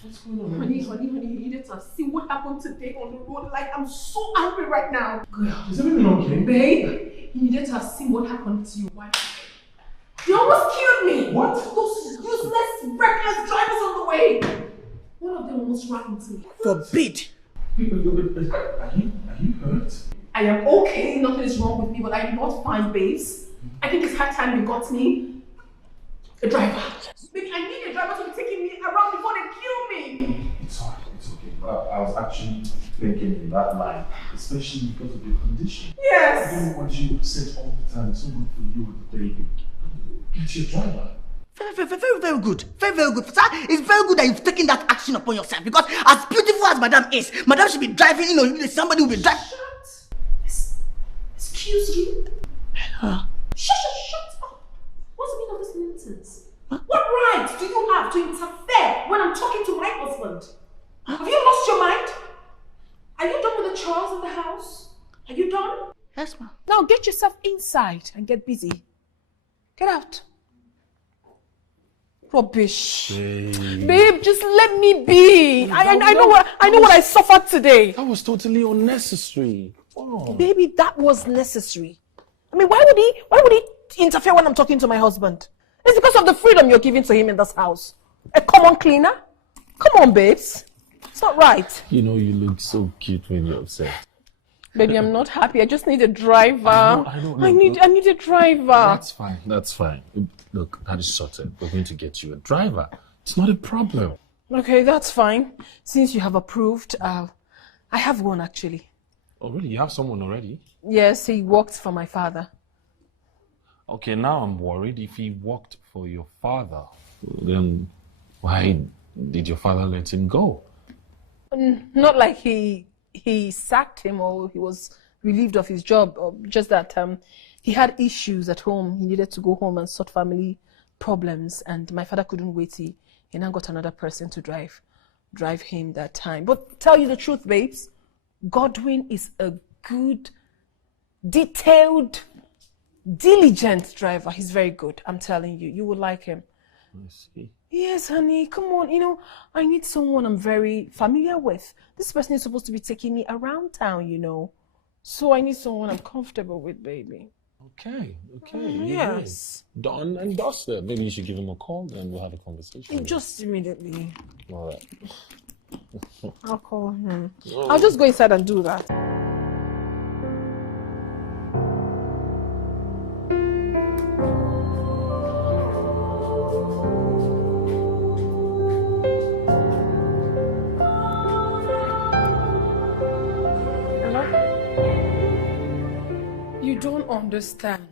What's going on? Honey, you needed to see what happened today on the road. Like, I'm so angry right now. Is everything okay? Babe, you needed to have seen what happened to your wife. They almost killed me. What? Those useless, reckless drivers on the way. One of them almost ran into me. Forbid. Are you hurt? I am okay, nothing is wrong with me, but I'm not fine, babes. I think it's high time you got me a driver. Maybe I need a driver to be taking me around before they kill me. It's alright, it's okay. I was actually thinking in that line, especially because of your condition. Yes. I don't want you upset all the time. It's so good for you and the baby. Get your driver. Very good. Very good. Sir, it's very good that you've taken that action upon yourself because as beautiful as Madam is, Madam should be driving, somebody will be driving. Shut. Excuse you. Shut up. What's the meaning of this nonsense? Huh? What right do you have to interfere when I'm talking to my husband? Huh? Have you lost your mind? Are you done with the chores in the house? Are you done? Yes, ma'am. Now get yourself inside and get busy. Get out. Rubbish. Babe, just let me be. I know what I suffered today. That was totally unnecessary. Oh. Baby, that was necessary. I mean, why would he interfere when I'm talking to my husband? It's because of the freedom you're giving to him in this house. A common cleaner? Come on, babes. It's not right. You know you look so cute when you're upset. Baby, I'm not happy. I just need a driver. I know. I need a driver. That's fine. Look, that is sorted. We're going to get you a driver. It's not a problem. Okay, that's fine. Since you have approved, I have one actually. Oh, really? You have someone already? Yes, he worked for my father. Okay, now I'm worried. If he worked for your father, then why did your father let him go? Not like he sacked him or he was relieved of his job, just that he had issues at home. He needed to go home and sort family problems, and my father couldn't wait. He now got another person to drive him that time. But tell you the truth, babes, Godwin is a good, detailed, diligent driver. He's very good. I'm telling you, you will like him. I see. Yes, honey, come on. I need someone I'm very familiar with. This person is supposed to be taking me around town, So I need someone I'm comfortable with, baby. Okay. Yes. Done and dusted. Maybe you should give him a call and we'll have a conversation. Just immediately. All right. I'll call him. I'll just go inside and do that. You don't understand.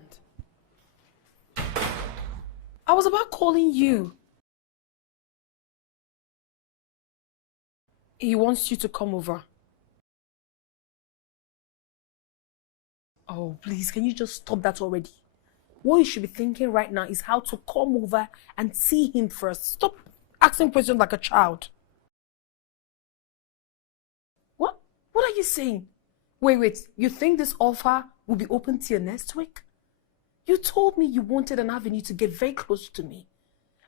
I was about calling you. He wants you to come over. Oh, please, can you just stop that already? What you should be thinking right now is how to come over and see him first. Stop asking questions like a child. What? What are you saying? Wait. You think this offer will be open to you next week? You told me you wanted an avenue to get very close to me.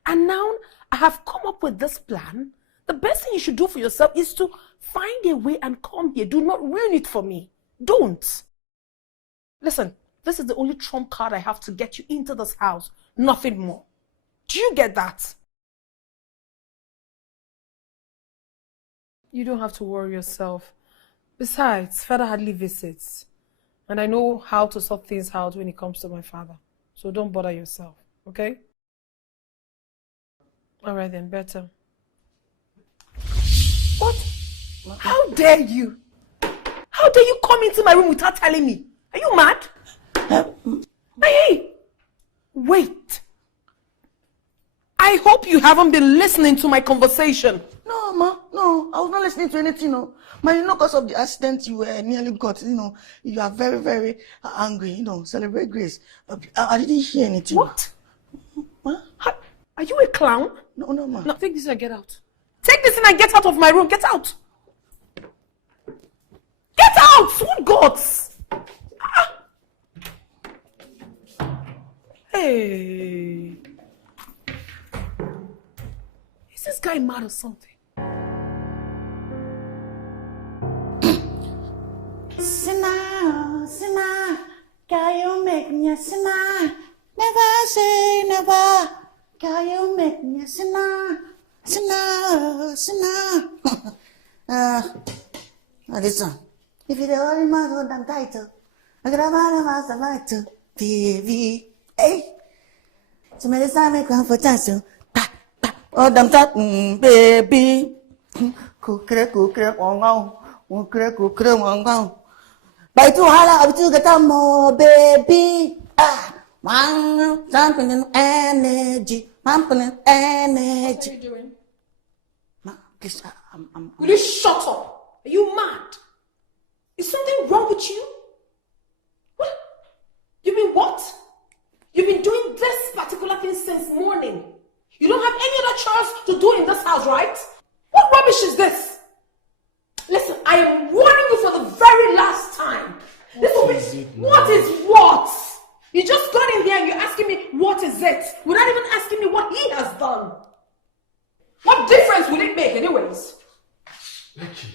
And now I have come up with this plan. The best thing you should do for yourself is to find a way and come here. Do not ruin it for me. Don't. Listen, this is the only trump card I have to get you into this house. Nothing more. Do you get that? You don't have to worry yourself. Besides, father hardly visits. And I know how to sort things out when it comes to my father. So don't bother yourself, okay? All right then, better. What? How dare you? How dare you come into my room without telling me? Are you mad? Hey! Wait. I hope you haven't been listening to my conversation. No, Ma. No, I was not listening to anything. No. Ma, because of the accident you nearly got, you are very, very angry. Celebrate grace. I didn't hear anything. What? Ma? Are you a clown? No, Ma. No, take this and get out. Take this and get out of my room. Get out. Get out! Sweet gods! Ah. Hey. Is this guy mad or something? Sina, Kayo Can you make me a sinner? Sinner. Listen. If you're the only man who damn title, I got a man who has a right to TV. Hey. So many times I come for chance. Oh, damn that, baby. Kukre, wong. By two hala, I'm to get a more, baby. One, something in energy. Pumping in energy. What are you doing? Ma, please, I'm. Will you shut up? Are you mad? Is something wrong with you? What? You mean what? You've been doing this particular thing since morning. You don't have any other chores to do in this house, right? What rubbish is this? Listen, I am warning you for the very last time. What is what? You just got in here and you're asking me what is it without even asking me what he has done. What difference will it make anyways? Becky.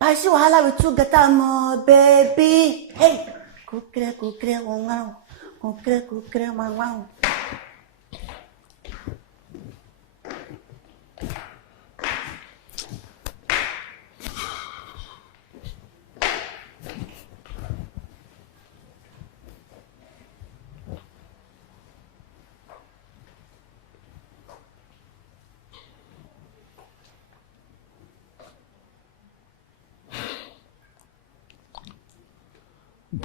I see wahala with you get more, baby. Hey, kukre, wong. Kukre, wong.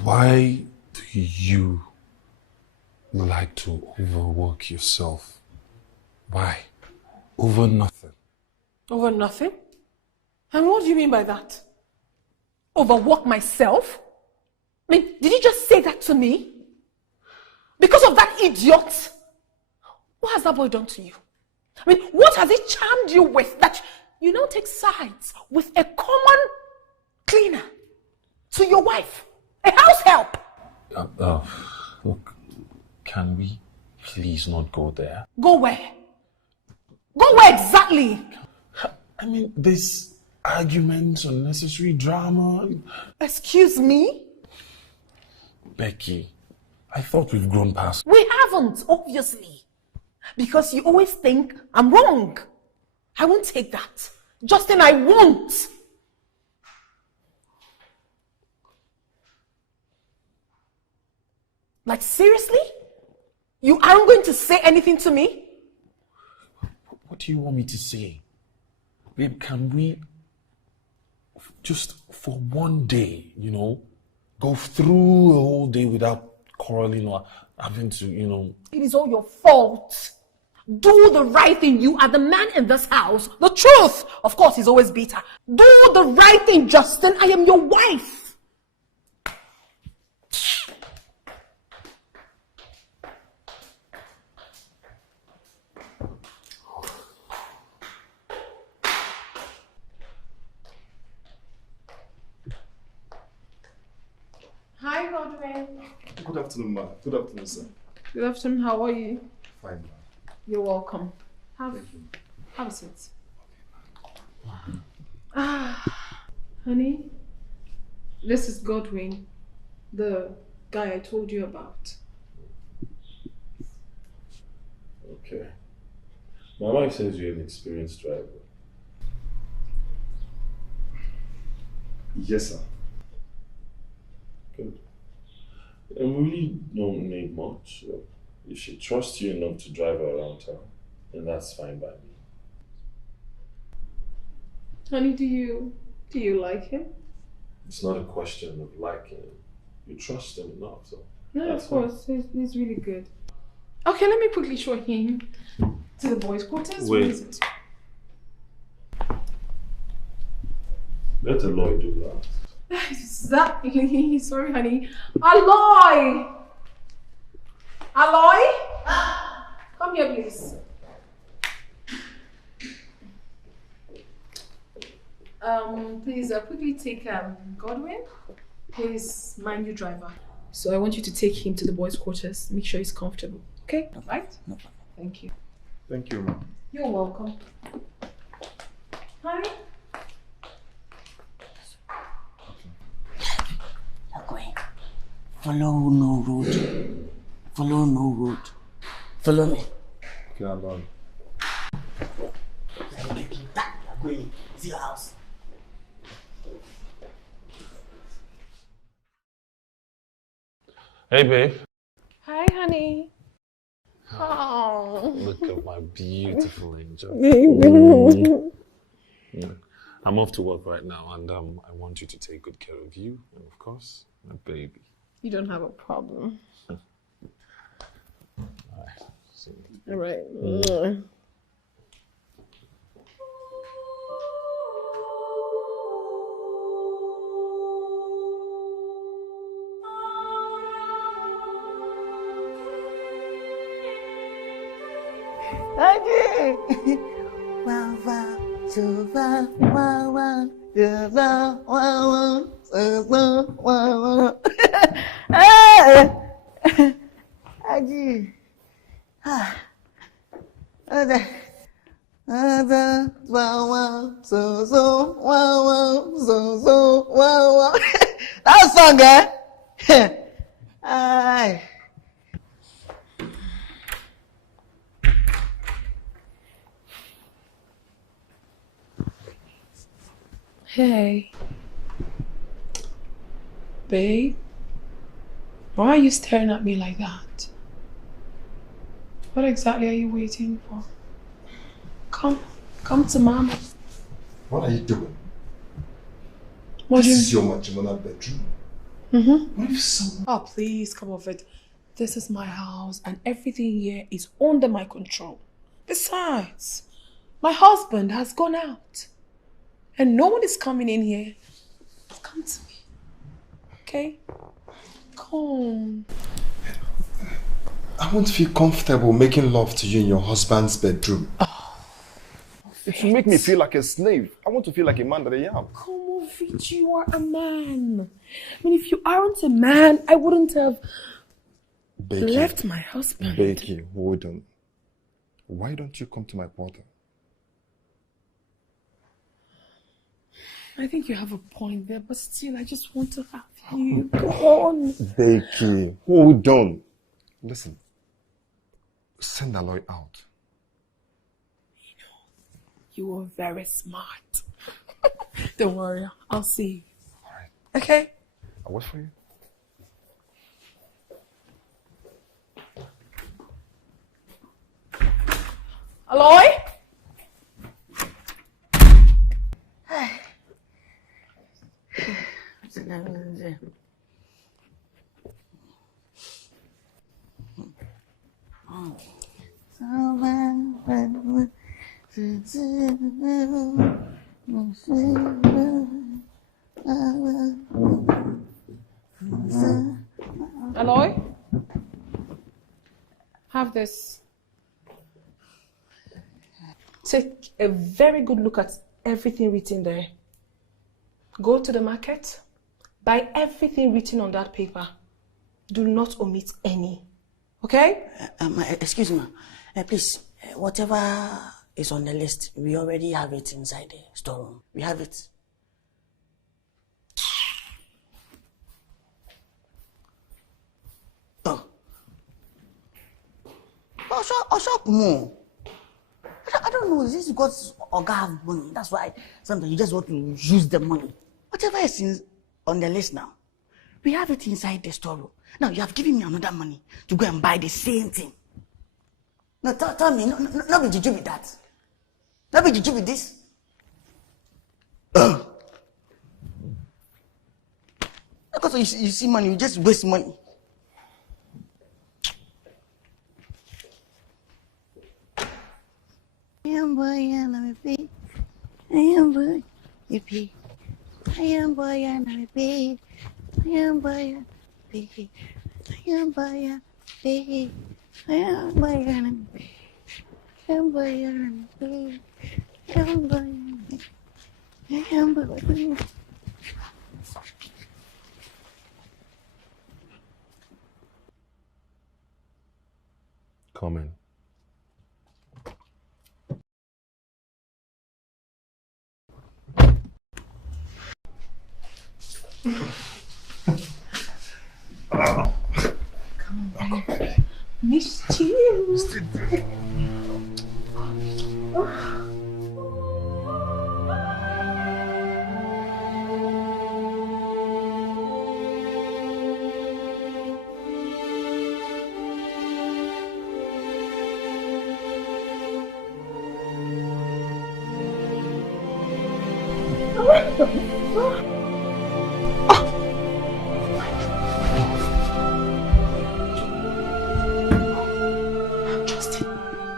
Why do you like to overwork yourself? Why? Over nothing. Over nothing? And what do you mean by that? Overwork myself? I mean, did you just say that to me? Because of that idiot? What has that boy done to you? I mean, what has he charmed you with that you now take sides with a common cleaner to your wife? A house help! Look, can we please not go there? Go where? Go where exactly? I mean, this arguments, unnecessary drama. Excuse me? Becky, I thought we've grown past. We haven't, obviously. Because you always think I'm wrong. I won't take that. Justin, I won't. Like, seriously? You aren't going to say anything to me? What do you want me to say? Babe, can we just for one day, go through the whole day without quarreling or having to, It is all your fault. Do the right thing. You are the man in this house. The truth, of course, is always bitter. Do the right thing, Justin. I am your wife. Hi, Godwin. Good afternoon, ma. Good afternoon, sir. Good afternoon. How are you? Fine, ma. You're welcome. Have a seat. Honey, this is Godwin, the guy I told you about. Okay. My wife says you're an experienced driver. Yes, sir. Good. And we really don't need much. So if she trusts you enough to drive her around town, then that's fine by me. Honey, do you like him? It's not a question of liking him. You trust him enough, so. No, that's of course. He's really good. Okay, let me quickly show him to the boys' quarters. Wait. Where is it? Let Aloy do that. Exactly. Sorry, honey. Aloy! Aloy? Come here, please. Please quickly take Godwin. Please mind you, driver. So I want you to take him to the boys' quarters. Make sure he's comfortable. Okay? No, Right? no problem. Thank you. Thank you, ma. You're welcome. Hi. You're going. Follow no road. Follow no road. Follow me. Okay, I'm done. You're going. It's your house. Hey, babe. Hi, honey. Oh. Look at my beautiful angel. Mm. I'm off to work right now, and I want you to take good care of you, and of course, my baby. You don't have a problem. All right. Wow, wow, so wow, wow, wow, yeah, wow, wow, wow, wow, wow. Aji. Wow, wow, so, wow, wow, so, wow, wow. That song, eh? Aye. Hey. Babe? Why are you staring at me like that? What exactly are you waiting for? Come to mama. What are you doing? What This is your matrimonial bedroom. Mm-hmm. What if someone... Oh, please, come off it. This is my house and everything here is under my control. Besides, my husband has gone out and no one is coming in here. Come to me. Okay? Come. I want to feel comfortable making love to you in your husband's bedroom. It will make me feel like a slave. I want to feel like a man that I am. Come on, Fitch, you are a man. I mean, if you aren't a man, I wouldn't have left my husband. Becky, hold on. Why don't you come to my quarter? I think you have a point there, but still, I just want to have you. Come on. Becky, hold on. Listen, send Aloy out. You are very smart. Don't worry, I'll see you. All right. Okay? I'll wait for you. Aloy? Aloy? Have this. Take a very good look at everything written there. Go to the market, buy everything written on that paper. Do not omit any. Okay? Excuse me, please, whatever is on the list, we already have it inside the storeroom. We have it. Oh, shop more. I don't know, is this because Oga have money? That's why sometimes you just want to use the money. Whatever is on the list now, we have it inside the storeroom. Now you have given me another money to go and buy the same thing. No, tell me, no be juju with that. No be juju with this. Because you see money, you just waste money. I am boy and I'm a pig. I am boy, a pig. I am boy and I'm a pig. I am boy and a pig. I am boy and a pig. I am boy and a pig. I am boy and a pig. I am boy and a pig. I am boy and a pig. Coming. Missed you.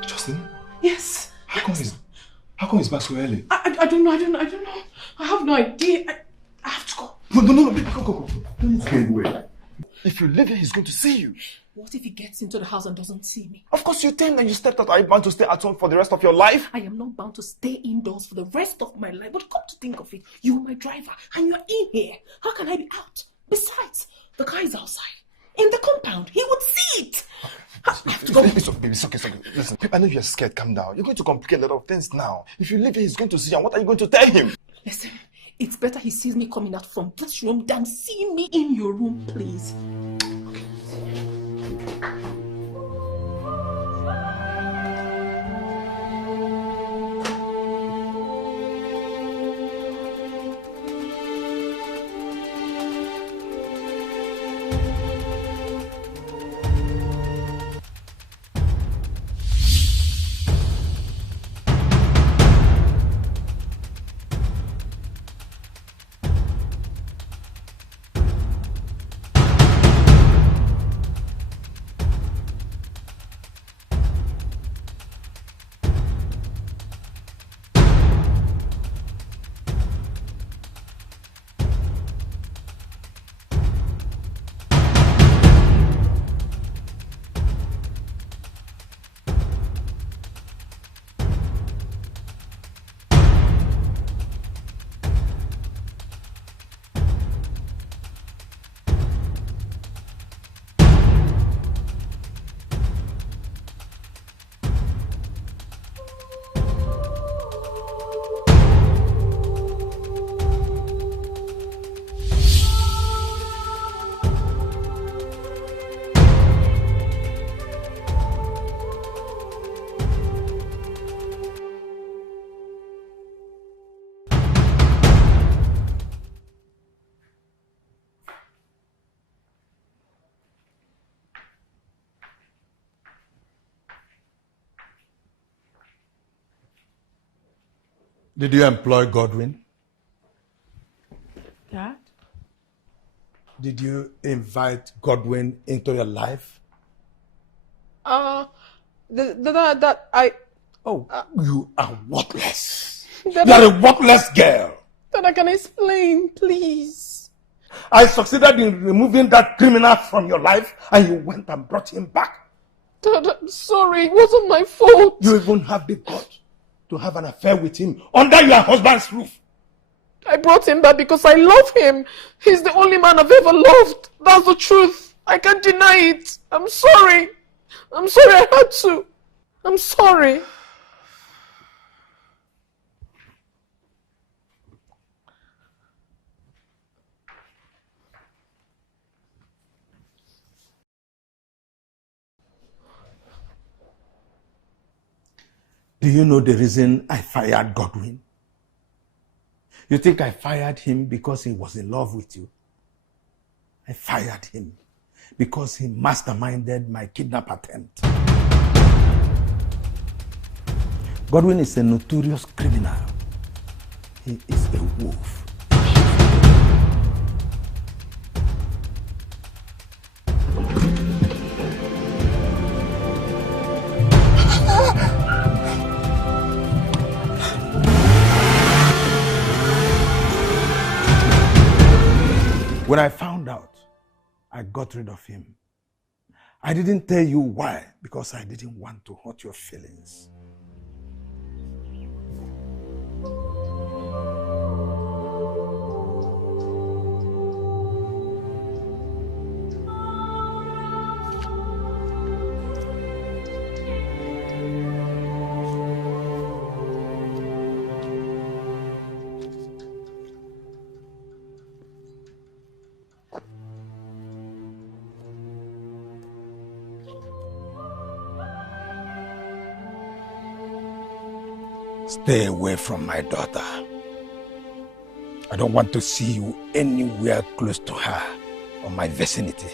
Justin? Yes. How come he's back so early? I don't know. I have no idea. I have to go. No, baby, go. Don't go anywhere. If you leave here, he's going to see you. What if he gets into the house and doesn't see me? Of course, you think that you stepped out. Are you bound to stay at home for the rest of your life? I am not bound to stay indoors for the rest of my life. But come to think of it, you are my driver and you're in here. How can I be out? Besides, the car is outside. In the compound. He would see it. I have to go. It's okay, baby. It's okay. Listen, I know you're scared. Calm down. You're going to complicate a lot of things now. If you leave here, he's going to see you. And what are you going to tell him? Listen, it's better he sees me coming out from this room than seeing me in your room, please. Did you employ Godwin? Dad? Did you invite Godwin into your life? That I... Oh, you are worthless. That You are a worthless girl. That I can explain, please. I succeeded in removing that criminal from your life and you went and brought him back. Dad, I'm sorry. It wasn't my fault. You even have the guts to have an affair with him under your husband's roof. I brought him back because I love him. He's the only man I've ever loved. That's the truth. I can't deny it. I'm sorry. I'm sorry I had to. I'm sorry. Do you know the reason I fired Godwin? You think I fired him because he was in love with you? I fired him because he masterminded my kidnap attempt. Godwin is a notorious criminal. He is a wolf. When I found out, I got rid of him. I didn't tell you why, because I didn't want to hurt your feelings. Stay away from my daughter. I don't want to see you anywhere close to her or my vicinity.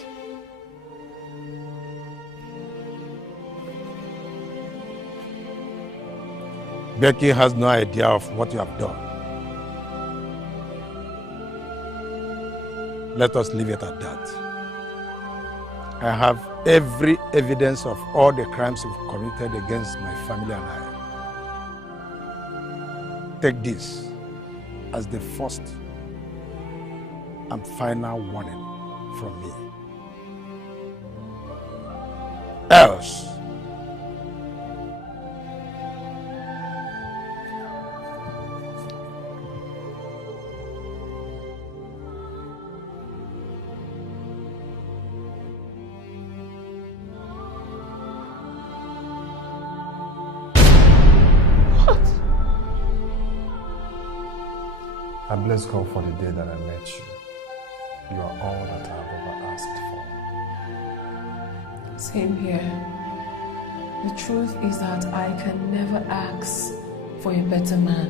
Becky has no idea of what you have done. Let us leave it at that. I have every evidence of all the crimes you've committed against my family and I. Take this as the first and final warning from me. Else, I bless God for the day that I met you. You are all that I have ever asked for. Same here. The truth is that I can never ask for a better man.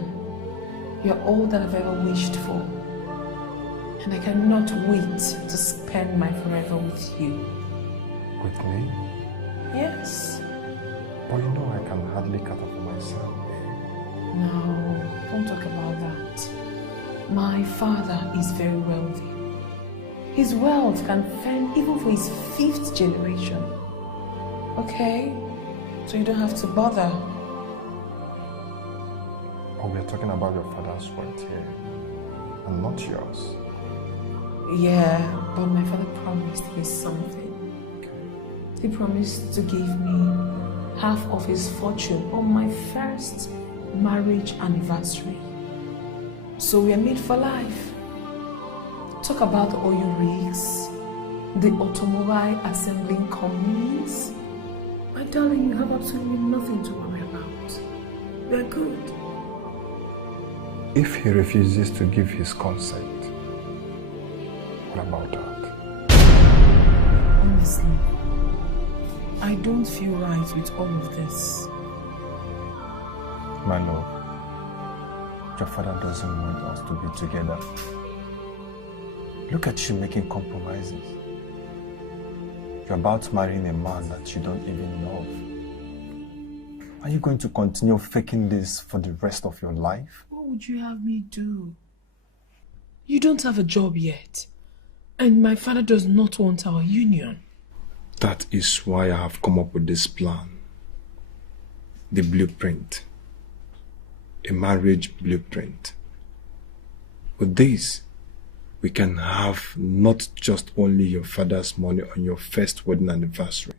You're all that I've ever wished for. And I cannot wait to spend my forever with you. With me? Yes. But you know I can hardly cater for myself, babe. No, don't talk about that. My father is very wealthy. His wealth can fend even for his 5th generation. Okay? So you don't have to bother. Oh, we're talking about your father's wealth here, and not yours. Yeah, but my father promised me something. He promised to give me half of his fortune on my first marriage anniversary. So we are made for life. Talk about the oil rigs, the automobile assembling companies. My darling, you have absolutely nothing to worry about. We are good. If he refuses to give his consent, what about that? Honestly, I don't feel right with all of this. My love, your father doesn't want us to be together. Look at you making compromises. You're about marrying a man that you don't even love. Are you going to continue faking this for the rest of your life? What would you have me do? You don't have a job yet. And my father does not want our union. That is why I have come up with this plan. The blueprint. A marriage blueprint. With this, we can have not just only your father's money on your first wedding anniversary,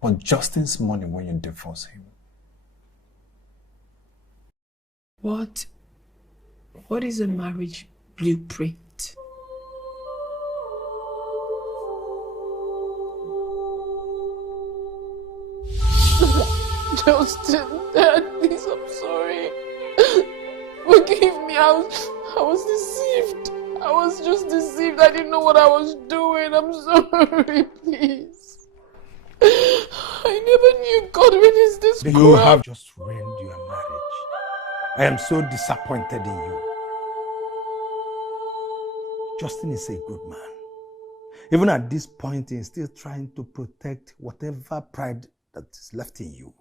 but Justin's money when you divorce him. What is a marriage blueprint? Justin, Dad, please, I'm sorry. Forgive me, I was deceived. I was just deceived. I didn't know what I was doing. I'm sorry, please. I never knew God is this cruel. You have just ruined your marriage. I am so disappointed in you. Justin is a good man. Even at this point, he's still trying to protect whatever pride that is left in you.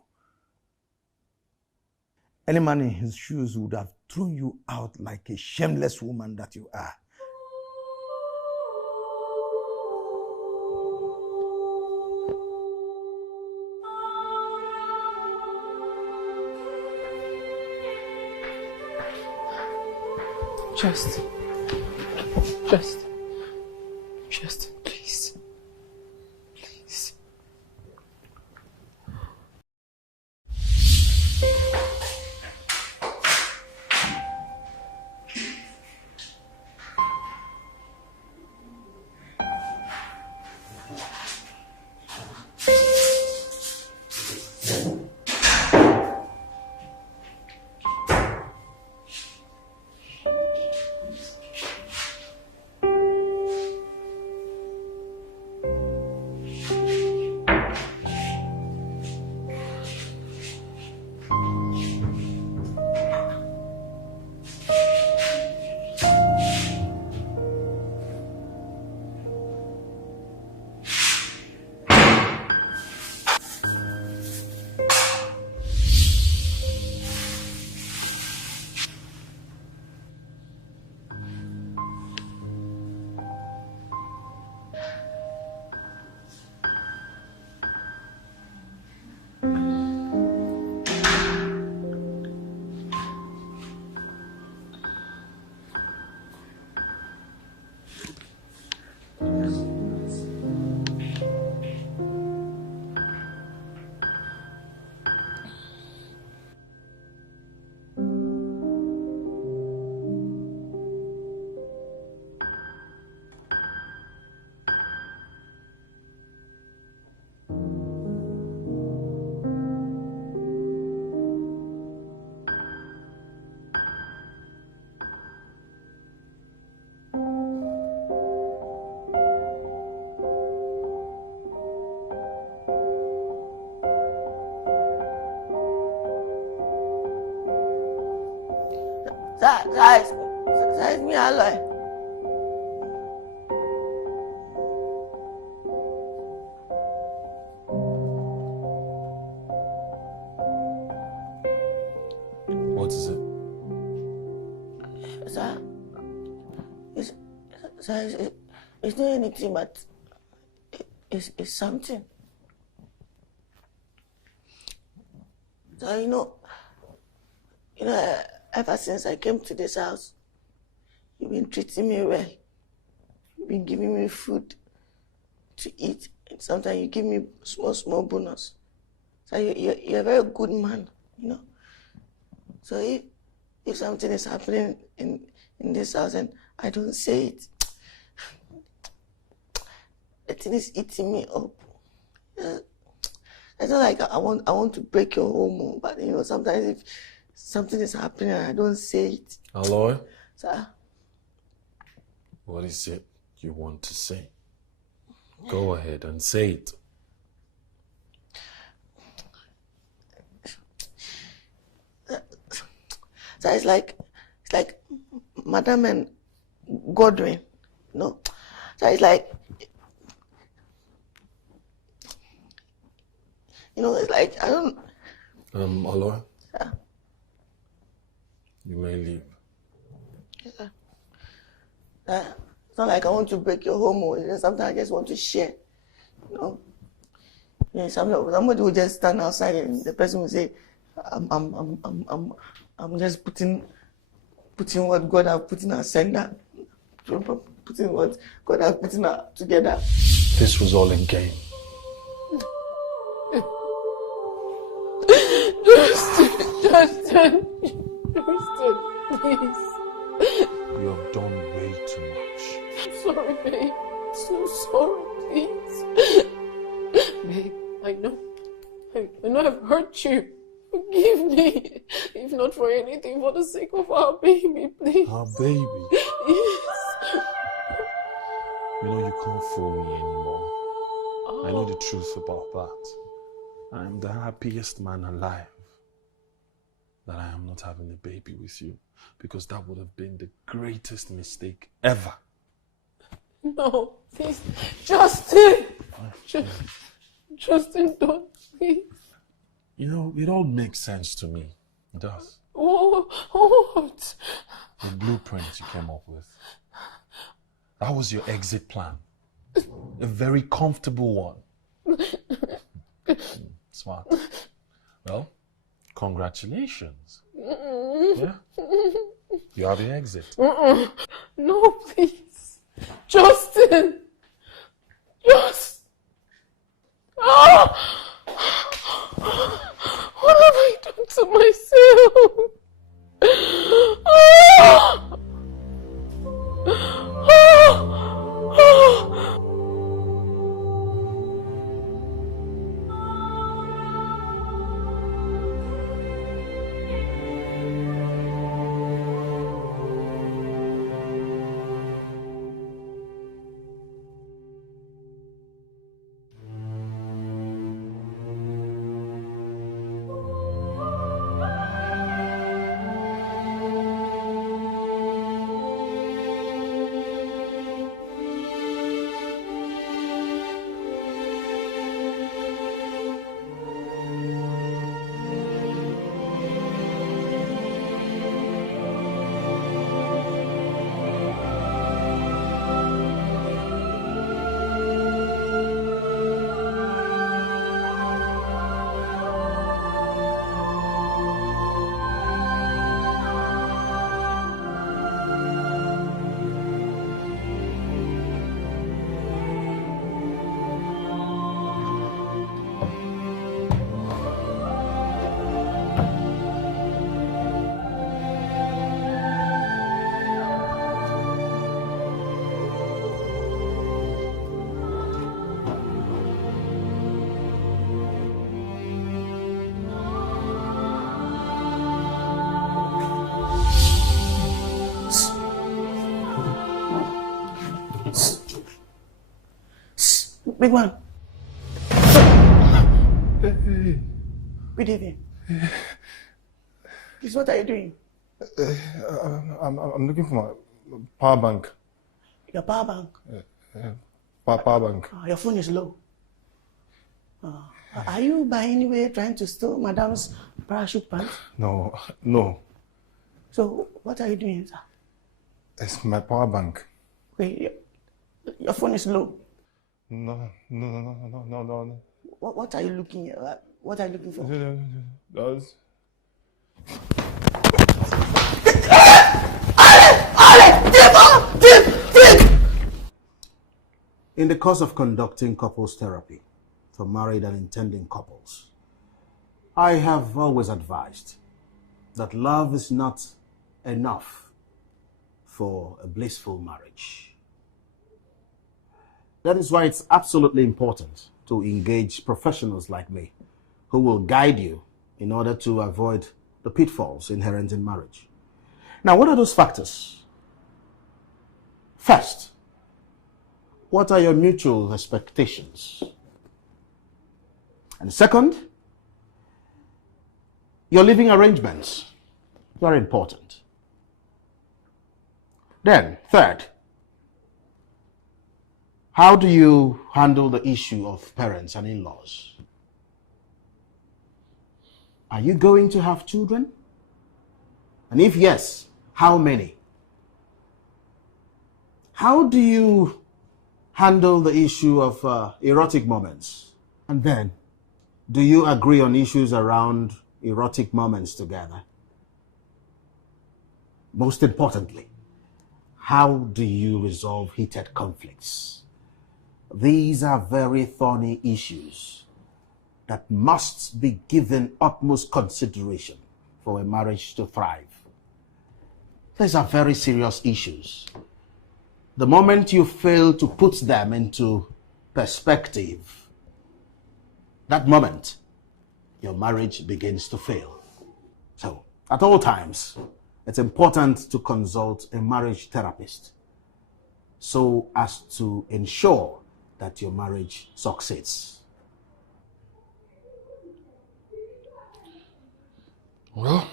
Any man in his shoes would have thrown you out like a shameless woman that you are. Justin, please. Please. Size me alloy. What is it? Sir, it's not anything, but it's something. So ever since I came to this house, you've been treating me well. You've been giving me food to eat. And sometimes you give me small bonus. So you're a very good man, So if something is happening in this house and I don't say it, the thing is eating me up. It's not like I want to break your home, but sometimes if something is happening and I don't say it. Aloy? Sir? What is it you want to say? Go ahead and say it. So it's like Madam and Godwin, So it's like, it's like, I don't... Aloy? Yeah. You may leave. Yeah. It's not like I want to break your home, or sometimes I just want to share, Somebody will just stand outside and the person will say, I'm just putting what God has put in our sender, putting what God has put in our together. This was all in game. Justin, please. You have done way too much. I'm sorry, babe. So sorry, please. Babe, I know I've hurt you. Forgive me. If not for anything, for the sake of our baby, please. Our baby? Yes. You can't fool me anymore. I know the truth about that. I'm the happiest man alive that I am not having a baby with you, because that would have been the greatest mistake ever. No, please. Justin! Justin, don't, please. It all makes sense to me. It does. What? The blueprint you came up with. That was your exit plan. A very comfortable one. Smart. Well, congratulations. Yeah? You are the exit. No, please. Justin! What have I done to myself? Big man. Good evening. Please, what are you doing? I'm looking for my power bank. Your power bank? Power bank. Your phone is low. Are you by any way trying to steal Madam's parachute pants? No. So, what are you doing, sir? It's my power bank. Wait, your phone is low. No. What are you looking at? What are you looking for? That's... In the course of conducting couples therapy for married and intending couples, I have always advised that love is not enough for a blissful marriage. That is why it's absolutely important to engage professionals like me who will guide you in order to avoid the pitfalls inherent in marriage. Now, what are those factors? First, what are your mutual expectations? And second, your living arrangements. Very important. Then, third, how do you handle the issue of parents and in-laws? Are you going to have children? And if yes, how many? How do you handle the issue of erotic moments? And then, do you agree on issues around erotic moments together? Most importantly, how do you resolve heated conflicts? These are very thorny issues that must be given utmost consideration for a marriage to thrive. These are very serious issues. The moment you fail to put them into perspective, that moment, your marriage begins to fail. So, at all times, it's important to consult a marriage therapist so as to ensure that your marriage succeeds. Well,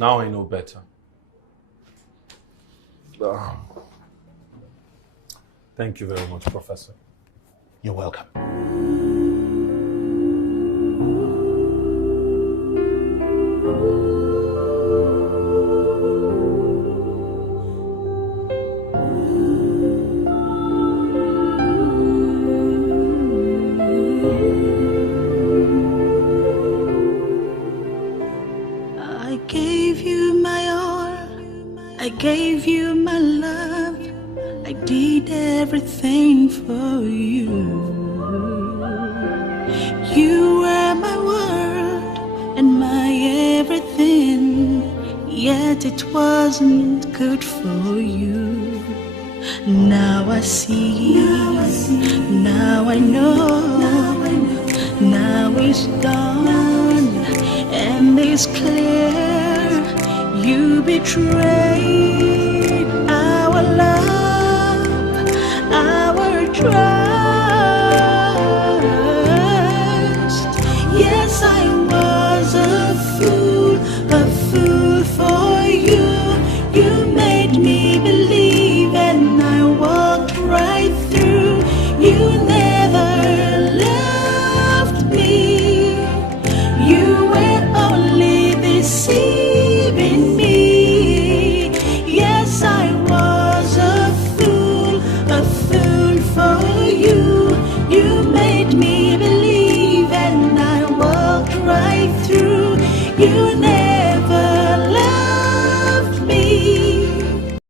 now I know better. Thank you very much, Professor. You're welcome. I gave you my all, I gave you my love, I did everything for you. You were my world and my everything, yet it wasn't good for you. Now I see, now I know, now it's done and it's clear you betrayed